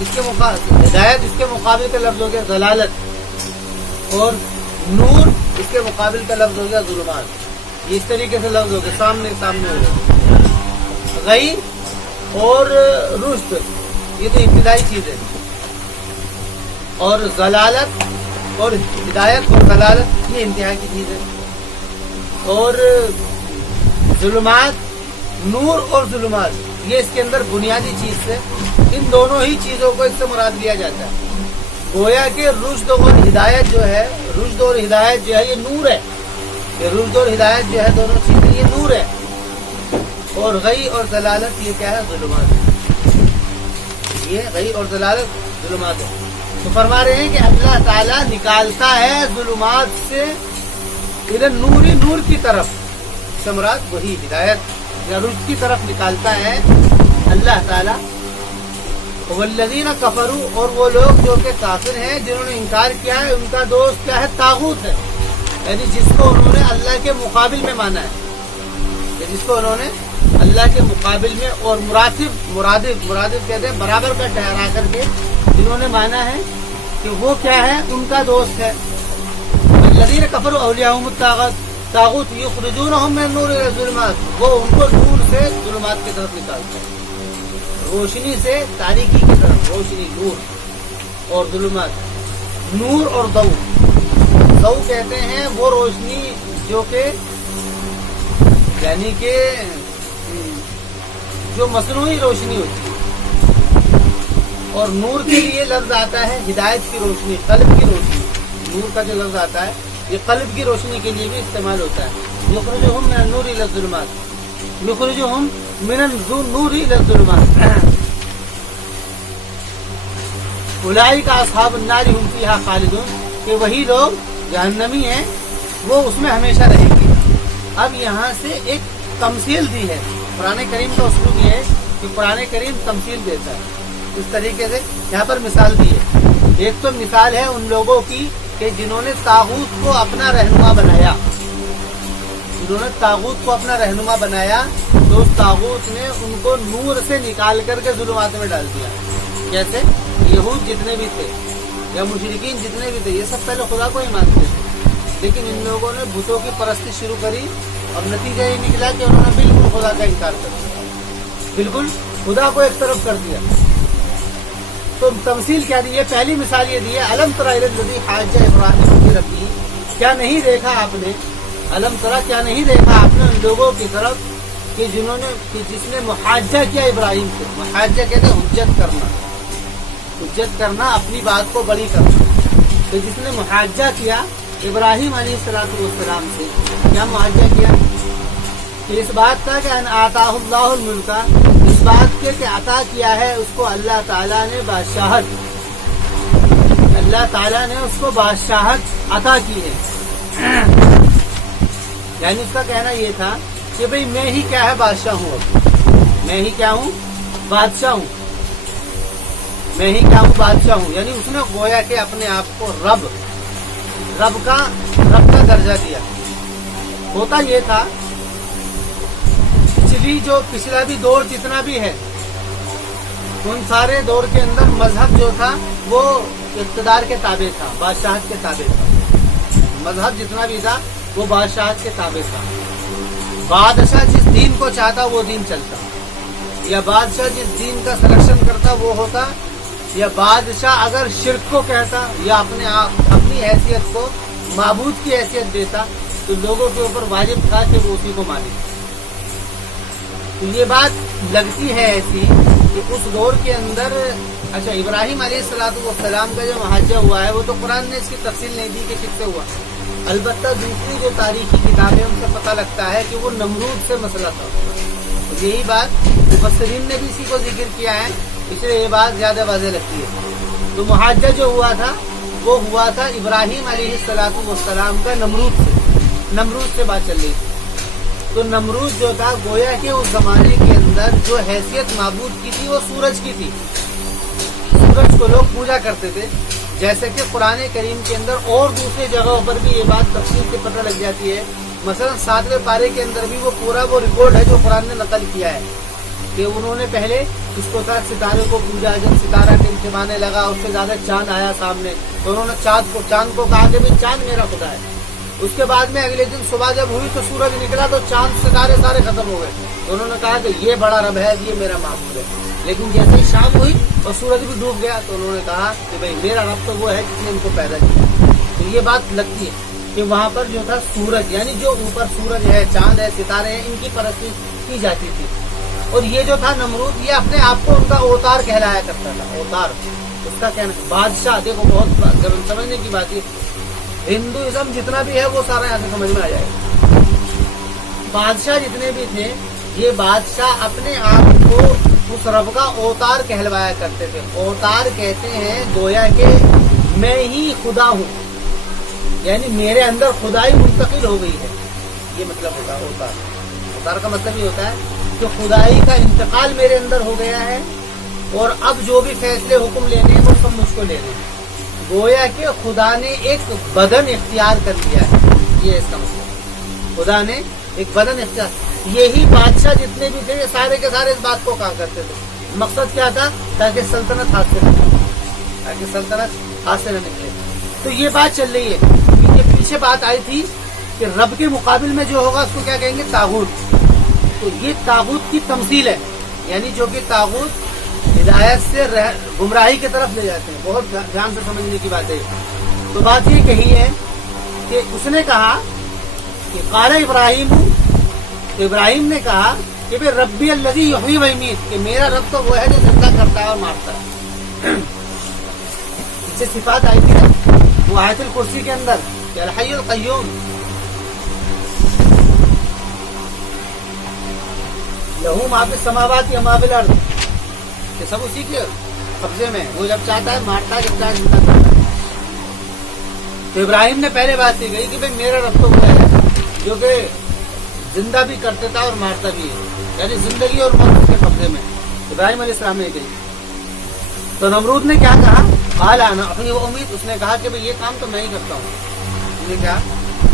اس کے ہدایت اس کے مقابل کا لفظ ہو گیا ضلالت، اور نور اس کے مقابل کا لفظ ہو گیا ظلمات. یہ اس طریقے سے لفظ ہو گئے، سامنے سامنے ہو گئے. غی اور رشد یہ تو ابتدائی چیز ہے، اور ضلالت اور ہدایت اور ضلالت یہ انتہا کی چیز ہے. اور ظلمات، نور اور ظلمات یہ اس کے اندر بنیادی چیز ہے. ان دونوں ہی چیزوں کو اس سے مراد لیا جاتا ہے. گویا کہ رشد اور ہدایت جو ہے، رشد اور ہدایت جو ہے یہ نور ہے. یہ رشد اور ہدایت جو ہے دونوں چیزیں یہ نور ہے، اور غی اور ضلالت یہ کیا ہے؟ ظلمات. یہ غی اور ضلالت ظلمات ہے. تو فرما رہے ہیں کہ اللہ تعالیٰ نکالتا ہے ظلمات سے نور کی طرف، سے مراد وہی ہدایت یا رشد کی طرف نکالتا ہے اللہ تعالیٰ. والذین کفروا، اور وہ لوگ جو کہ کافر ہیں، جنہوں نے انکار کیا ہے، ان کا دوست کیا ہے؟ طاغوت ہے. یعنی جس کو انہوں نے اللہ کے مقابل میں مانا ہے، جس کو انہوں نے اللہ کے مقابل میں اور مرادف کہتے ہیں برابر کا ٹھہرا کر کے جنہوں نے مانا ہے کہ وہ کیا ہے؟ ان کا دوست ہے. الذین کفروا اولیاءہم الطاغوت یخرجونہم من النور الی الظلمات، وہ ان کو نور سے ظلمات کی طرف نکالتا ہے، روشنی سے تاریکی کی طرف. روشنی نور اور ظلمات، نور اور ضوء کہتے ہیں وہ روشنی جو کہ یعنی کہ جو مصنوعی روشنی ہوتی ہے. اور نور کے لیے لفظ آتا ہے ہدایت کی روشنی، قلب کی روشنی. نور کا جو لفظ آتا ہے یہ قلب کی روشنی کے لیے بھی استعمال ہوتا ہے. یخرجہم من النور الی الظلمات، یخرجہم من النور الی الظلمات. اولئک اصحاب النار هم فیہا خالدون، کہ وہی لوگ جہنمی ہیں، وہ اس میں ہمیشہ رہیں گے. اب یہاں سے ایک تمثیل دی ہے. قرآن کریم کا اسلوب یہ ہے کہ قرآن کریم تمثیل دیتا ہے. اس طریقے سے یہاں پر مثال دی ہے. ایک تو مثال ہے ان لوگوں کی کہ جنہوں نے طاغوت کو اپنا رہنما بنایا. جنہوں نے طاغوت کو اپنا رہنما بنایا تو اس طاغوت نے ان کو نور سے نکال کر کے ظلمات میں ڈال دیا. جیسے یہود جتنے بھی تھے یا مشرکین جتنے بھی تھے، یہ سب پہلے خدا کو ہی مانتے تھے، لیکن ان لوگوں نے بتوں کی پرستی شروع کری اور نتیجہ یہ نکلا کہ انہوں نے بالکل خدا کا انکار کر دیا، بالکل خدا کو ایک طرف کر دیا. تو تمثیل کیا دی ہے؟ پہلی مثال یہ دی ہے الم تری الی الذی حاج ابراہیم فی ربہ، کیا نہیں دیکھا آپ نے، الم تری کیا نہیں دیکھا آپ نے ان لوگوں کی طرف کہ جنہوں نے جس نے محاجہ کیا ابراہیم سے. محاجہ کہتے ہیں حجت کرنا، حجت کرنا، اپنی بات کو بڑی کرنا. تو جس نے محاجہ کیا ابراہیم علیہ السلام سے، کیا محاجہ کیا؟ کہ اس بات کا کہ ان آتاہ اللہ الملک، اس بات کے کہ عطا کیا ہے اس کو اللہ تعالیٰ نے بادشاہت، اللہ تعالیٰ نے اس کو بادشاہت عطا کی ہے. یعنی اس کا کہنا یہ تھا کہ بھئی میں ہی کیا ہے بادشاہ ہوں، اب میں ہی کیا ہوں بادشاہ ہوں، میں ہی کیا ہوں بادشاہ ہوں. یعنی اس نے گویا کہ اپنے آپ کو رب کا درجہ دیا. ہوتا یہ تھا پچھلا بھی دور جتنا بھی ہے، ان سارے دور کے اندر مذہب جو تھا وہ اقتدار کے تابع تھا، بادشاہت کے تابع تھا. مذہب جتنا بھی تھا وہ بادشاہت کے تابع تھا. بادشاہ جس دین کو چاہتا وہ دین چلتا، یا بادشاہ جس دین کا سلیکشن کرتا وہ ہوتا، یا بادشاہ اگر شرک کو کہتا یا اپنی حیثیت کو معبود کی حیثیت دیتا تو لوگوں کے اوپر واجب تھا کہ وہ اسی کو مانے. تو یہ بات لگتی ہے ایسی کہ اس دور کے اندر اچھا ابراہیم علیہ السلام کا جو محاجہ ہوا ہے وہ تو قرآن نے اس کی تفصیل نہیں دی کہ کس سے ہوا. البتہ دوسری جو تاریخی کتابیں ان سے پتہ لگتا ہے کہ وہ نمرود سے مسئلہ تھا. یہی بات مفسرین نے بھی اسی کو ذکر کیا ہے، اس لیے یہ بات زیادہ واضح لگتی ہے. تو محاجہ جو ہوا تھا وہ ہوا تھا ابراہیم علیہ السلام کا نمرود سے بات چل رہی تھی. تو نمرود جو تھا گویا کہ اس زمانے کے اندر جو حیثیت معبود کی تھی وہ سورج کی تھی. سورج کو لوگ پوجا کرتے تھے، جیسے کہ قرآن کریم کے اندر اور دوسری جگہوں پر بھی یہ بات تفصیل سے پتہ لگ جاتی ہے. مثلا 7ویں پارے کے اندر بھی وہ پورا وہ ریکارڈ ہے جو قرآن نے نقل کیا ہے کہ انہوں نے پہلے اس کو تھا ستارے کو پوجا. جب ستارہ ٹمٹمانے لگا اس سے زیادہ چاند آیا سامنے تو انہوں نے چاند کو کہا کہ بھائی چاند میرا خدا ہے. اس کے بعد میں اگلے دن صبح جب ہوئی تو سورج نکلا تو چاند ستارے سارے ختم ہو گئے. تو انہوں نے کہا کہ یہ بڑا رب ہے, یہ میرا معبود ہے. لیکن جیسے ہی شام ہوئی اور سورج بھی ڈوب گیا تو انہوں نے کہا کہ بھائی میرا رب تو وہ ہے جس نے ان کو پیدا کیا. تو یہ بات لگتی ہے کہ وہاں پر جو تھا سورج یعنی جو اوپر سورج ہے, چاند ہے, ستارے ہیں, ان کی پرستی کی جاتی تھی. اور یہ جو تھا نمرود یہ اپنے آپ کو ان کا اوتار کہلایا کرتا تھا. اوتار اس کا کہنا بادشاہ. دیکھو بہت سمجھنے کی بات ہے. ہندوازم جتنا بھی ہے وہ سارا یہاں سے سمجھ میں آ جائے گا. بادشاہ جتنے بھی تھے یہ بادشاہ اپنے آپ کو اس رب کا اوتار کہلوایا کرتے تھے. اوتار کہتے ہیں گویا کہ میں ہی خدا ہوں, یعنی میرے اندر خدائی منتقل ہو گئی ہے. یہ مطلب ہوتا ہے اوتار. اوتار کا مطلب یہ ہوتا ہے کہ خدائی کا انتقال میرے اندر ہو گیا ہے اور اب جو بھی فیصلے حکم لینے ہیں وہ سب مجھ کو لینے ہیں. گویا کہ خدا نے ایک بدن اختیار کر لیا ہے. یہ اس کا مطلب خدا نے ایک بدن اختیار. یہی بادشاہ جتنے بھی تھے یہ سارے کے سارے اس بات کو کہا کرتے تھے. مقصد کیا تھا؟ تاکہ سلطنت ہاتھ سے نہ نکلے, تاکہ سلطنت ہاتھ سے نہ نکلے. تو یہ بات چل رہی ہے. یہ پیچھے بات آئی تھی کہ رب کے مقابل میں جو ہوگا اس کو کیا کہیں گے؟ طاغوت. تو یہ طاغوت کی تمثیل ہے, یعنی جو کہ طاغوت ہدایت سے گمراہی کی طرف لے جاتے ہیں. بہت دھیان سے سمجھنے کی بات ہے. تو بات یہ کہی ہے کہ اس نے کہا کہ قال ابراہیم نے کہا کہ بے ربی الذی یحیی و یمیت, کہ میرا رب تو وہ ہے جو زندہ کرتا ہے اور مارتا ہے. اس سے صفات آئی تھی وہ آیت الکرسی کے اندر کہ الحی القیوم لہو ما فی السماوات و ما فی الارض, کہ سب اسی کے قبضے میں. وہ جب چاہتا ہے مارتا ہے, جب چاہتا ہے زندہ کرتا ہے. تو ابراہیم نے پہلے بات یہ کہی کہ بھائی میرا رب تو وہ ہے جو کہ زندہ بھی کرتا تھا اور مارتا بھی ہے, یعنی زندگی اور موت اس کے قبضے میں. ابراہیم علیہ السلام نے کہی. تو نمرود نے کیا کہا؟ قال انا احیی و امیت. اس نے کہا کہ بھائی یہ کام تو میں ہی کرتا ہوں. اس نے کہا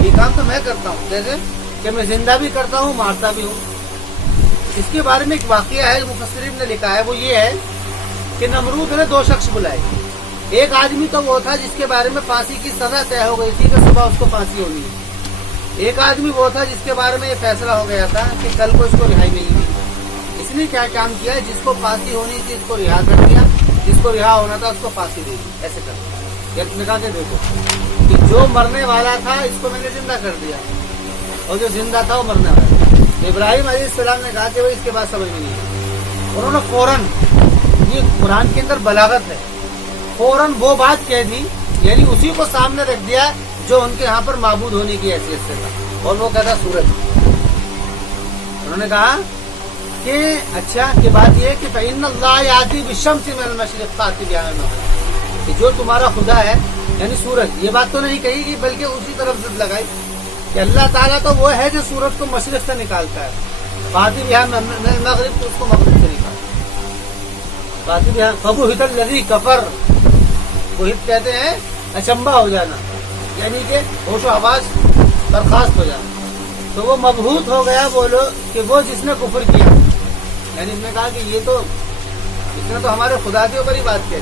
یہ کام تو میں کرتا ہوں, جیسے کہ میں زندہ بھی کرتا ہوں مارتا بھی ہوں. اس کے بارے میں ایک واقعہ ہے مفسرین نے لکھا ہے. وہ یہ ہے کہ نمرود نے 2 شخص بلائے. ایک آدمی تو وہ تھا جس کے بارے میں پھانسی کی سزا طے ہو گئی تھی کہ صبح اس کو پھانسی ہونی ہے. ایک آدمی وہ تھا جس کے بارے میں یہ فیصلہ ہو گیا تھا کہ کل کو اس کو رہائی ملے گی. اس نے کیا کام کیا؟ جس کو پھانسی ہونی تھی اس کو رہا کر دیا, جس کو رہا ہونا تھا اس کو پھانسی دے دی. ایسے کر ایک نے کہا کہ دیکھو کہ جو مرنے والا تھا اس کو میں نے زندہ کر دیا اور جو زندہ تھا وہ مرنے والا تھا. ابراہیم علیہ السلام نے کہا کہ وہ اس کے بعد سمجھ میں نہیں ہے. انہوں نے فوراً, یہ قرآن کے اندر بلاغت ہے, فوراً وہ بات کہہ دی, یعنی اسی کو سامنے رکھ دیا جو ان کے یہاں پر معبود ہونے کی حیثیت سے تھا, اور وہ کہتا سورج. انہوں نے کہا کہ اچھا کہ بات یہ ہے کہ فإن اللہ یأتی بالشمس من المشرق فأتی بها من المغرب, کہ جو تمہارا خدا ہے یعنی سورج. یہ بات تو نہیں کہی کہ بلکہ اسی طرف سے لگائی کہ اللہ تعالیٰ تو وہ ہے جو سورج کو مشرق سے نکالتا ہے. فأتی بها من المغرب, تو اس کو مغرب سے نکالتا. فأتی بها فبہت الذی کفر. بہت کہتے ہیں اچنبا ہو جانا, یعنی کہ ہوش و حواس برخاست ہو جانا. تو وہ مبہوت ہو گیا بولو کہ وہ جس نے کفر کیا, یعنی اس نے کہا کہ یہ تو اس نے تو ہمارے خدا کے اوپر ہی بات کہی.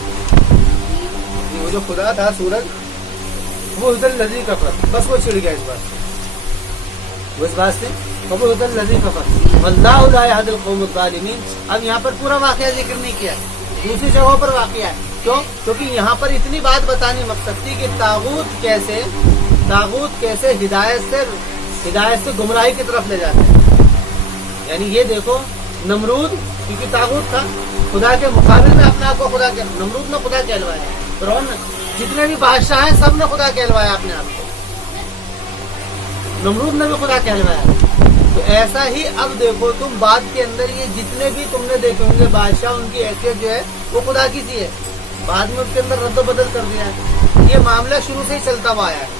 وہ جو خدا تھا سورج وہ ادھر لذیذ کفر, بس وہ چڑ گیا اس بات سے. وہ اس بات سے وہ ادھر لذیذ کفر واللہ لا یہدی القوم الظالمین. اب یہاں پر پورا واقعہ ذکر نہیں کیا, دوسری جگہوں پر واقعہ ہے. کیوں؟ کیونکہ یہاں پر اتنی بات بتانی مقصد تھی کہ طاغوت کیسے ہدایت سے گمراہی کی طرف لے جاتے ہیں. یعنی یہ دیکھو نمرود کیونکہ طاغوت تھا, خدا کے مقابل میں اپنے آپ کو خدا کے, نمرود نے خدا کہلوایا, فرعون نے, جتنے بھی بادشاہ ہیں سب نے خدا کہلوایا اپنے آپ کو, نمرود نے بھی خدا کہلوایا. تو ایسا ہی اب دیکھو تم بات کے اندر یہ جتنے بھی تم نے دیکھے ہوں گے بادشاہ, ان کی حیثیت جو ہے وہ خدا کی سی ہے. بعد میں اس کے اندر رد و بدل کر دیا ہے. یہ معاملہ شروع سے ہی چلتا ہوا آیا ہے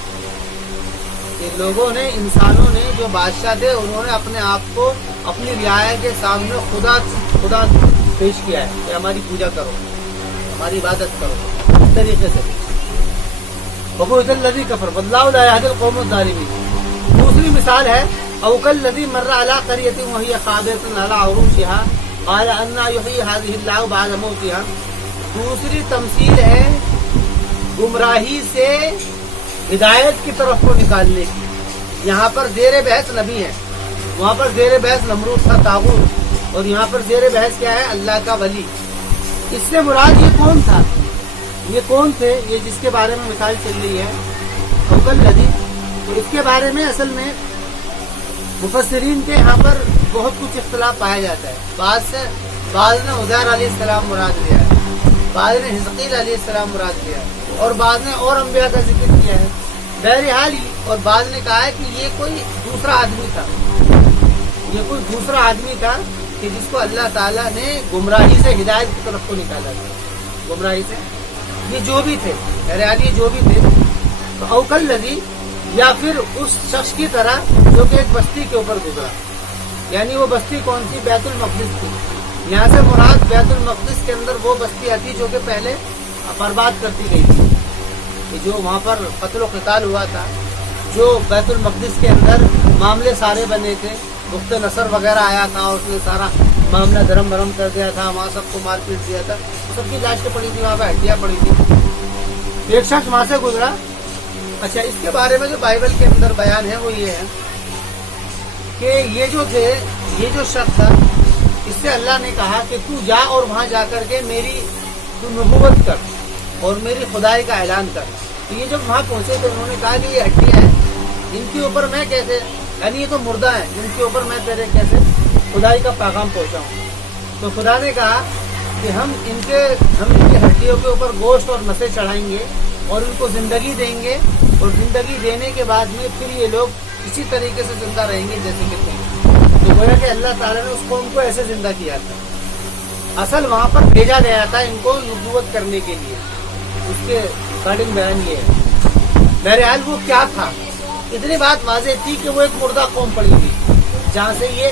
کہ لوگوں نے, انسانوں نے, جو بادشاہ تھے انہوں نے اپنے آپ کو اپنی رعایا کے سامنے خدا پیش کیا ہے کہ ہماری پوجا کرو, ہماری عبادت کرو. اس طریقے سے وبعث الذی کفر واللہ لا یہدی القوم الظالمین۔ دوسری مثال ہے او کالذی مر علی قریۃ وہی خاویۃ علی عروشها قال انا یحیی هذه اللہ بعد موتها۔ دوسری تمثیل ہے گمراہی سے ہدایت کی طرف کو نکالنے کی۔ یہاں پر زیر بحث نبی ہے، وہاں پر زیر بحث نمرود تھا طاغوت، اور یہاں پر زیر بحث کیا ہے؟ اللہ کا ولی۔ اس سے مراد یہ کون تھا؟ یہ کون تھے؟ یہ جس کے بارے میں مثال چل رہی ہے اوکل لدی، تو اس کے بارے میں اصل میں مفسرین کے یہاں پر بہت کچھ اختلاف پایا جاتا ہے۔ بعض نے عزیر علیہ السلام مراد لیا ہے، بعض نے حزقیل علیہ السلام مراد لیا ہے، اور بعض نے اور انبیاء کا ذکر کیا ہے بہرحال ہی، اور بعض نے کہا ہے کہ یہ کوئی دوسرا آدمی تھا، یہ کوئی دوسرا آدمی تھا کہ جس کو اللہ تعالیٰ نے گمراہی سے ہدایت کی طرف کو نکالا تھا۔ گمراہی سے یہ جو بھی تھے، بہرحال یہ جو بھی تھے، تو اوکل لذی، یا پھر اس شخص کی طرح جو کہ ایک بستی کے اوپر گزرا، یعنی وہ بستی کون سی؟ بیت المقدس تھی۔ یہاں سے مراد بیت المقدس کے اندر وہ بستی آتی جو کہ پہلے برباد کرتی گئی تھی، کہ جو وہاں پر قتل و قتال ہوا تھا، جو بیت المقدس کے اندر معاملے سارے بنے تھے، بخت نصر وغیرہ آیا تھا اور اس نے سارا معاملہ دھرم برم کر دیا تھا، وہاں سب کو مار پیٹ دیا تھا، سب کی لاشیں پڑی تھی، وہاں پہ ہڈیاں پڑی تھی۔ ایک شخص وہاں سے گزرا۔ اچھا، اس کے بارے میں جو بائبل کے اندر بیان ہے وہ یہ ہے کہ یہ جو شخص تھا، اس سے اللہ نے کہا کہ تو جا اور وہاں جا کر کے میری تو نبوت کر اور میری خدائی کا اعلان کر۔ تو یہ جب وہاں پہنچے تو انہوں نے کہا کہ یہ ہڈیاں ہیں، ان کے اوپر میں کیسے، یعنی یہ تو مردہ ہیں، ان کے اوپر میں تیرے کیسے خدائی کا پیغام پہنچاؤں؟ تو خدا نے کہا کہ ہم ان کی ہڈیوں کے اوپر گوشت اور نسیں چڑھائیں گے اور ان کو زندگی دیں گے، اور زندگی دینے کے بعد میں پھر یہ لوگ اسی طریقے سے زندہ رہیں گے جیسے کہ تم۔ تو گویا کہ اللہ تعالیٰ نے اس قوم کو ایسے زندہ کیا تھا، اصل وہاں پر بھیجا گیا تھا ان کو نبوت کرنے کے لیے۔ اس کے ریگارڈنگ بیان یہ ہے۔ بہرحال وہ کیا تھا؟ اتنی بات واضح تھی کہ وہ ایک مردہ قوم پڑی ہوئی جہاں سے یہ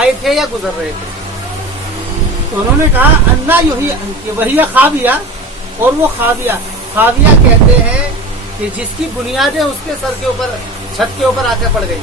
آئے تھے یا گزر رہے تھے۔ تو انہوں نے کہا انا وہی خاویہ، اور وہ خاویہ کہتے ہیں کہ جس کی بنیادیں اس کے سر کے اوپر، چھت کے اوپر آ کے پڑ گئی،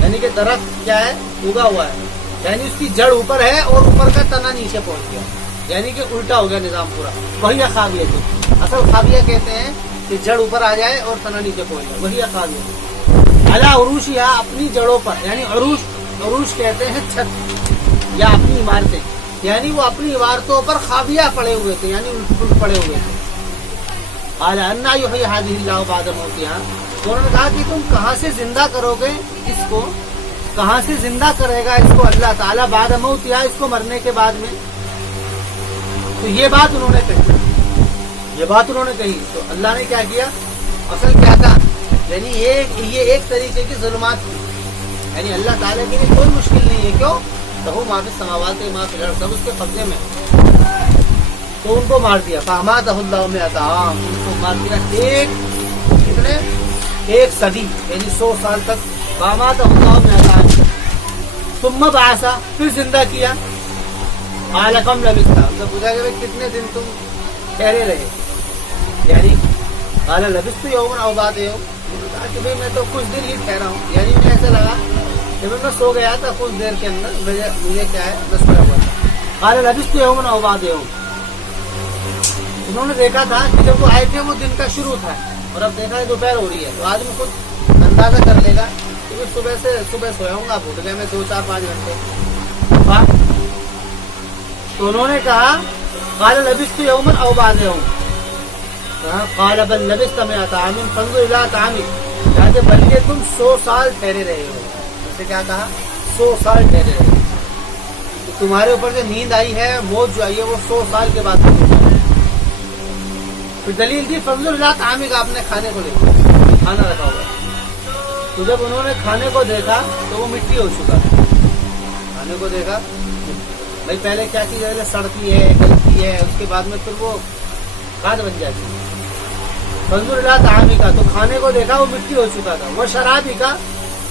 یعنی کہ درخت کیا ہے؟ اگا ہوا ہے، یعنی اس کی جڑ اوپر ہے اور اوپر کا تنا نیچے پہنچ گیا، یعنی کہ الٹا ہو گیا نظام پورا۔ وہی خاویہ تھی، اصل خاویہ کہتے ہیں کہ جڑ اوپر آ جائے اور تنا نیچے پہنچ جائے، وہی خاویہ۔ علی عروشہا، اپنی جڑوں پر، یعنی عروش کہتے ہیں چھت یا اپنی عمارتیں، یعنی وہ اپنی عمارتوں پر خاویہ پڑے ہوئے تھے، یعنی الٹ پڑے ہوئے تھے۔ قال انا یحیی هذه اللہ بعد موتها، انہوں نے کہا کہ تم کہاں سے زندہ کرو گے اس کو، کہاں سے زندہ کرے گا اس کو اللہ تعالیٰ بعد موتها، اس کو مرنے کے بعد میں؟ تو یہ بات انہوں نے کہی، تو اللہ نے کیا کیا؟ اصل کیا تھا؟ یعنی یہ ایک طریقے کی ظلمات تھی، یعنی اللہ تعالیٰ کے لیے کوئی مشکل نہیں ہے، کیوں؟ لہو ما فی السماوات و ما فی الارض، سب اس کے قبضے میں، تو ان کو مار دیا۔ فاماتہ اللہ مئۃ عام، ان کو مار دیا ایک صدی، یعنی 100 سال تک۔ فاماتہ اللہ مئۃ عام، ثم بعث، پھر زندہ کیا۔ قال کم لبثت، ان سے پوچھا کہ کتنے دن تم ٹھہرے رہے، یعنی قال لبثت یوما او بعض یوم، کہا کہ بھائی میں تو کچھ دن ہی ٹھہرا ہوں، یعنی مجھے ایسا لگا کہ میں سو گیا تھا کچھ دیر کے اندر، مجھے کیا ہے بس سویا ہوا تھا۔ قال لبثت یوما او بعض یوم، انہوں نے دیکھا تھا کہ جب وہ آئے تھے وہ دن کا شروع تھا، اور اب دیکھا ہے دوپہر ہو رہی ہے، تو آدمی خود اندازہ کر لے گا کہ میں صبح سویا ہوں گا، اٹھ گیا میں 2 4 5 گھنٹے۔ تو انہوں نے کہا قال لبثت یوما او بعض یوم، قال بل لبثت مئۃ عام فانظر الی طعامک، کہا کہ بلکہ تم 100 سال ٹھہرے رہے ہو۔ اس سے کیا کہا؟ 100 سال ٹھہرے رہے، تو تمہارے اوپر جو نیند آئی ہے، موت جو آئی ہے، وہ 100 سال کے بعد ہوئی۔ پھر دلیل دی فضل اللہ طعامک، آپ نے کھانے کو دیکھا، کھانا رکھا ہوا، تو جب انہوں نے کھانے کو دیکھا تو وہ مٹی ہو چکا تھا۔ کھانے کو دیکھا بھائی، پہلے کیا چیز ہے؟ سڑتی ہے، گلتی ہے، اس کے بعد میں پھر وہ کھاد بن جاتی ہے۔ فضل اللہ طعامک، تو کھانے کو دیکھا وہ مٹی ہو چکا تھا۔ وہ شرابی کا،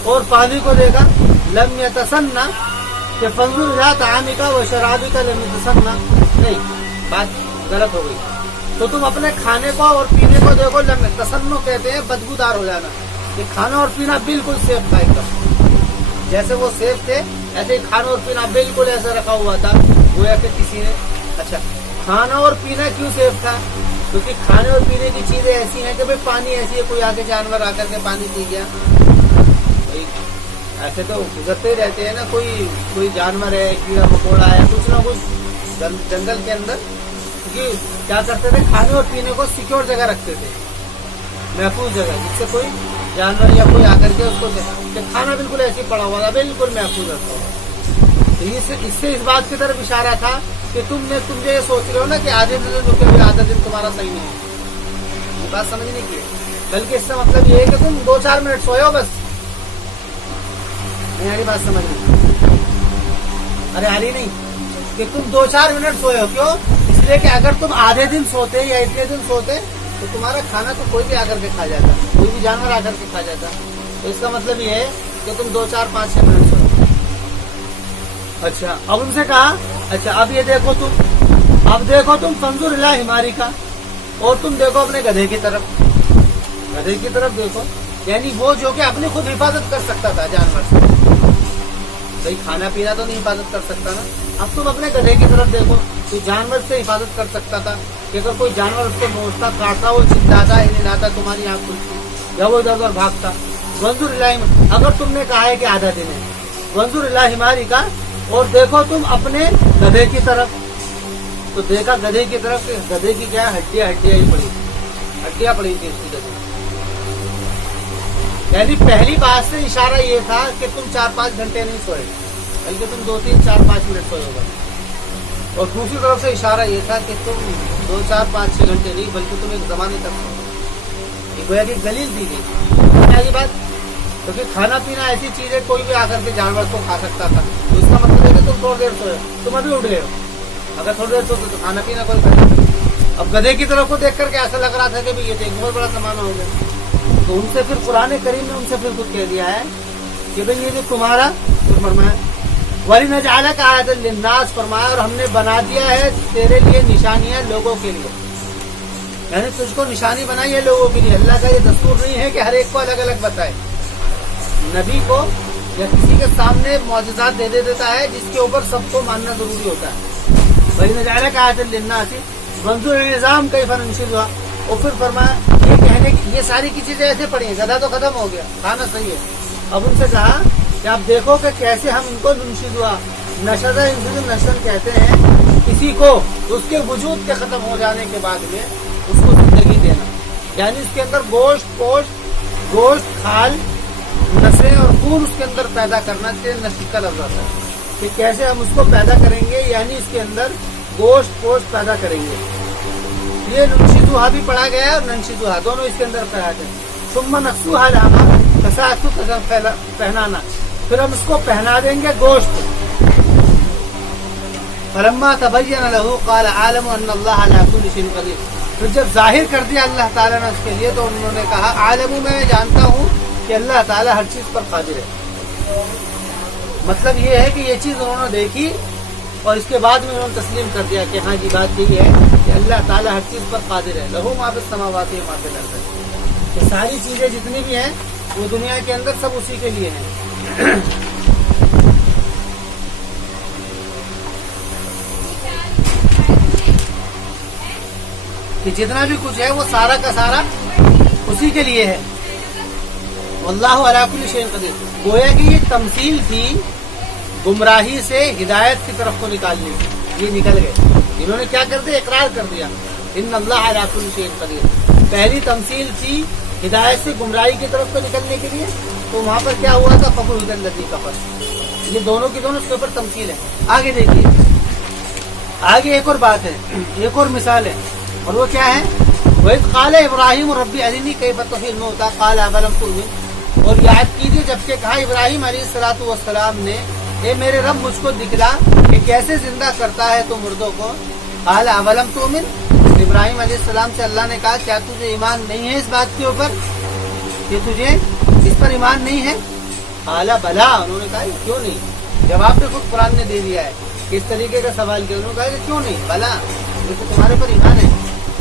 اور پانی کو دیکھا، لم یتسنہ، کہ فضل اللہ طعامک و شرابی کا لم یتسنہ، نہیں، بات غلط ہو گئی۔ تو تم اپنے کھانے کو اور پینے کو دیکھو تسنو کہتے ہیں بدبودار ہو جانا. یہ کھانا اور پینا بالکل سیف تھا ایک دم. جیسے وہ سیف تھے ایسے ہی کھانا اور پینا بالکل ایسے رکھا ہوا تھا گویا کہ کسی نے. اچھا کھانا اور پینا کیوں سیف تھا؟ کیونکہ کھانے اور پینے کی چیزیں ایسی ہیں کہ بھائی پانی ایسی ہے کوئی آگے جانور آ کر کے پانی پی گیا. ایسے تو گزرتے رہتے ہیں نا, کوئی جانور ہے, کیڑا مکوڑا ہے, کچھ نہ کچھ جنگل کے اندر. کیونکہ کیا کرتے تھے کھانے اور پینے کو سیکیور جگہ رکھتے تھے, محفوظ جگہ, جس سے کوئی جانور یا کوئی آ کر کے اس کو کہ کھانا بالکل ایسے ہی پڑا ہوا تھا, بالکل محفوظ رکھا ہوا. تو اس سے اس بات کی طرف اشارہ تھا کہ تم یہ سوچ رہے ہو نا کہ آدھے دن رکے ہوئے آدھا دن تمہارا صحیح نہیں ہے, یہ بات سمجھنے کی ہے. بلکہ اس کا مطلب یہ ہے کہ تم 2-4 منٹ سوئے ہو بس. نہیں آ رہی بات سمجھ میں؟ ارے آ رہی نہیں کہ تم 2-4 منٹ سوئے ہو. کیوں؟ اس لیے کہ اگر تم آدھے دن سوتے یا اتنے دن سوتے تو تمہارا کھانا تو کوئی بھی آ کر کے کھا جاتا, کوئی بھی جانور آ کر کے کھا جاتا. تو اس کا مطلب یہ ہے کہ تم 2-4-5-6 منٹ سوئے. اچھا اب ان سے کہا اچھا اب یہ دیکھو تم فنظر الی حماری کا, اور تم دیکھو اپنے گدھے کی طرف دیکھو. یعنی وہ جو کہ اپنی خود حفاظت کر سکتا تھا جانور سے, بھائی کھانا پینا تو نہیں حفاظت کر سکتا نا. اب تم اپنے گدھے کی طرف دیکھو, تو جانور سے حفاظت کر سکتا تھا کہ اگر کوئی جانور اس کو نوچتا کاٹتا وہ چلاتا ہلاتا تمہاری آنکھ کھلتی یا وہ ادھر ادھر بھاگتا. وانظر الی, اگر تم نے کہا ہے کہ آدھا دن ہے, وانظر الی حماری کا, اور دیکھو تم اپنے گدھے کی طرف. تو دیکھا گدھے کی طرف, گدھے کی کیا ہڈیاں ہی پڑی تھی اس کی گدھے. یعنی پہلی بات سے اشارہ یہ تھا کہ تم 4-5 گھنٹے نہیں سوئے, بلکہ تم 2-3-4-5 منٹ سوئے ہوگا. اور دوسری طرف سے اشارہ یہ تھا کہ تم 2-4-5-6 گھنٹے نہیں بلکہ تم ایک زمانے تک سوئے. یہ گویا کہ دلیل دی گئی. پہلی بات کیونکہ کھانا پینا ایسی چیز ہے کوئی بھی آ کر کے جانور کو کھا سکتا تھا. تو اس کا مطلب ہے کہ تم تھوڑی دیر سوئے, تم ابھی اٹھ گئے ہو. اگر تھوڑی دیر سوتے تو کھانا پینا کوئی کرے. اب گدھے کی طرف کو دیکھ کر کے ایسا لگ رہا تھا کہ یہ تو ایک بہت بڑا سامان ہو گیا. تو ان سے پھر قرآن کریم نے ان سے پھر کچھ کہہ دیا ہے کہ بھئی یہ جو تمہارا فرمایا وَلِنَجْعَلَكَ آیَةً لِلنَّاسِ, فرمایا اور ہم نے بنا دیا ہے تیرے لیے نشانیاں لوگوں کے لیے. یعنی تجھ کو نشانی بنائی ہے لوگوں کے لیے. اللہ کا یہ دستور نہیں ہے کہ ہر ایک کو الگ الگ بتائے. نبی کو یا کسی کے سامنے معجزات دے دیتا ہے جس کے اوپر سب کو ماننا ضروری ہوتا ہے. وَلِنَجْعَلَكَ آیَةً لِلنَّاسِ وَانظُرْ النِّظَامَ کَيْفَ نُنشِزُهَا. اور پھر فرمایا یہ کہنے یہ ساری کی چیزیں ایسے پڑی ہیں, گدھا تو ختم ہو گیا, کھانا صحیح ہے. اب ان سے کہا کہ آپ دیکھو کہ کیسے ہم ان کو ننشزوا, نشزہ نشن کہتے ہیں کسی کو اس کے وجود کے ختم ہو جانے کے بعد میں اس کو زندگی دینا. یعنی اس کے اندر گوشت کھال نسیں اور خون اس کے اندر پیدا کرنا چاہیے. نسل کا لفظ آتا ہے کہ کیسے ہم اس کو پیدا کریں گے, یعنی اس کے اندر گوشت پیدا کریں گے. یہ ننشزوہا بھی پڑھا گیا ہے اور ننشزوہا دونوں اس کے اندر پڑھا گئے. ثم نکسوہا لحما, کساکسو پہنانا, پھر ہم اس کو پہنا دیں گے گوشت. فلما تبین لہ قال عالم ان اللہ علی کل شیء قدیر. پھر جب ظاہر کر دیا اللہ تعالیٰ نے اس کے لیے تو انہوں نے کہا عالم میں جانتا ہوں کہ اللہ تعالیٰ ہر چیز پر قادر ہے. مطلب یہ ہے کہ یہ چیز انہوں نے دیکھی اور اس کے بعد میں انہوں نے تسلیم کر دیا کہ ہاں جی بات یہی ہے کہ اللہ تعالیٰ ہر چیز پر قادر ہے. لہو ما فی السماوات و ما فی الارض, کہ ساری چیزیں جتنی بھی ہیں وہ دنیا کے اندر سب اسی کے لیے ہیں. کہ جتنا بھی کچھ ہے وہ سارا کا سارا اسی کے لیے ہے. واللہ علی کل شیء قدیر. گویا کہ یہ تمثیل تھی گمراہی سے ہدایت کی طرف کو نکالنے کی. یہ نکل گئے, انہوں نے کیا کر دیا, اقرار کر دیا ان اللہ علی کل شیء قدیر. پہلی تمثیل تھی ہدایت سے گمراہی کی طرف کو نکلنے کے لیے, تو وہاں پر کیا ہوا تھا, فَبُهِتَ الَّذِي كَفَرَ. یہ دونوں کی دونوں اس کے اوپر تمثیل ہے. آگے دیکھیے, آگے ایک اور بات ہے, ایک اور مثال ہے, اور وہ کیا ہے, وَإِذْ قَالَ إِبْرَاهِيمُ رَبِّ أَرِنِي كَيْفَ تُحْيِي الْمَوْتَىٰ قَالَ أَوَلَمْ تُؤْمِنْ. اور یاد کیجیے جب کہ کہا ابراہیم علیہ السلام نے, اے میرے رب مجھ کو دکھلا کہ کیسے زندہ کرتا ہے تو مردوں کو. قال اولم تؤمن. ابراہیم علیہ السلام سے اللہ نے کہا کیا تجھے ایمان نہیں ہے اس بات کے اوپر, کہ تجھے اس پر ایمان نہیں ہے. قال بلا. انہوں نے کہا کیوں نہیں. جواب تو خود قرآن نے دے دیا ہے. کس طریقے کا سوال کیا, انہوں نے کہا کہ کیوں نہیں, بلا, تو تمہارے پر ایمان ہے.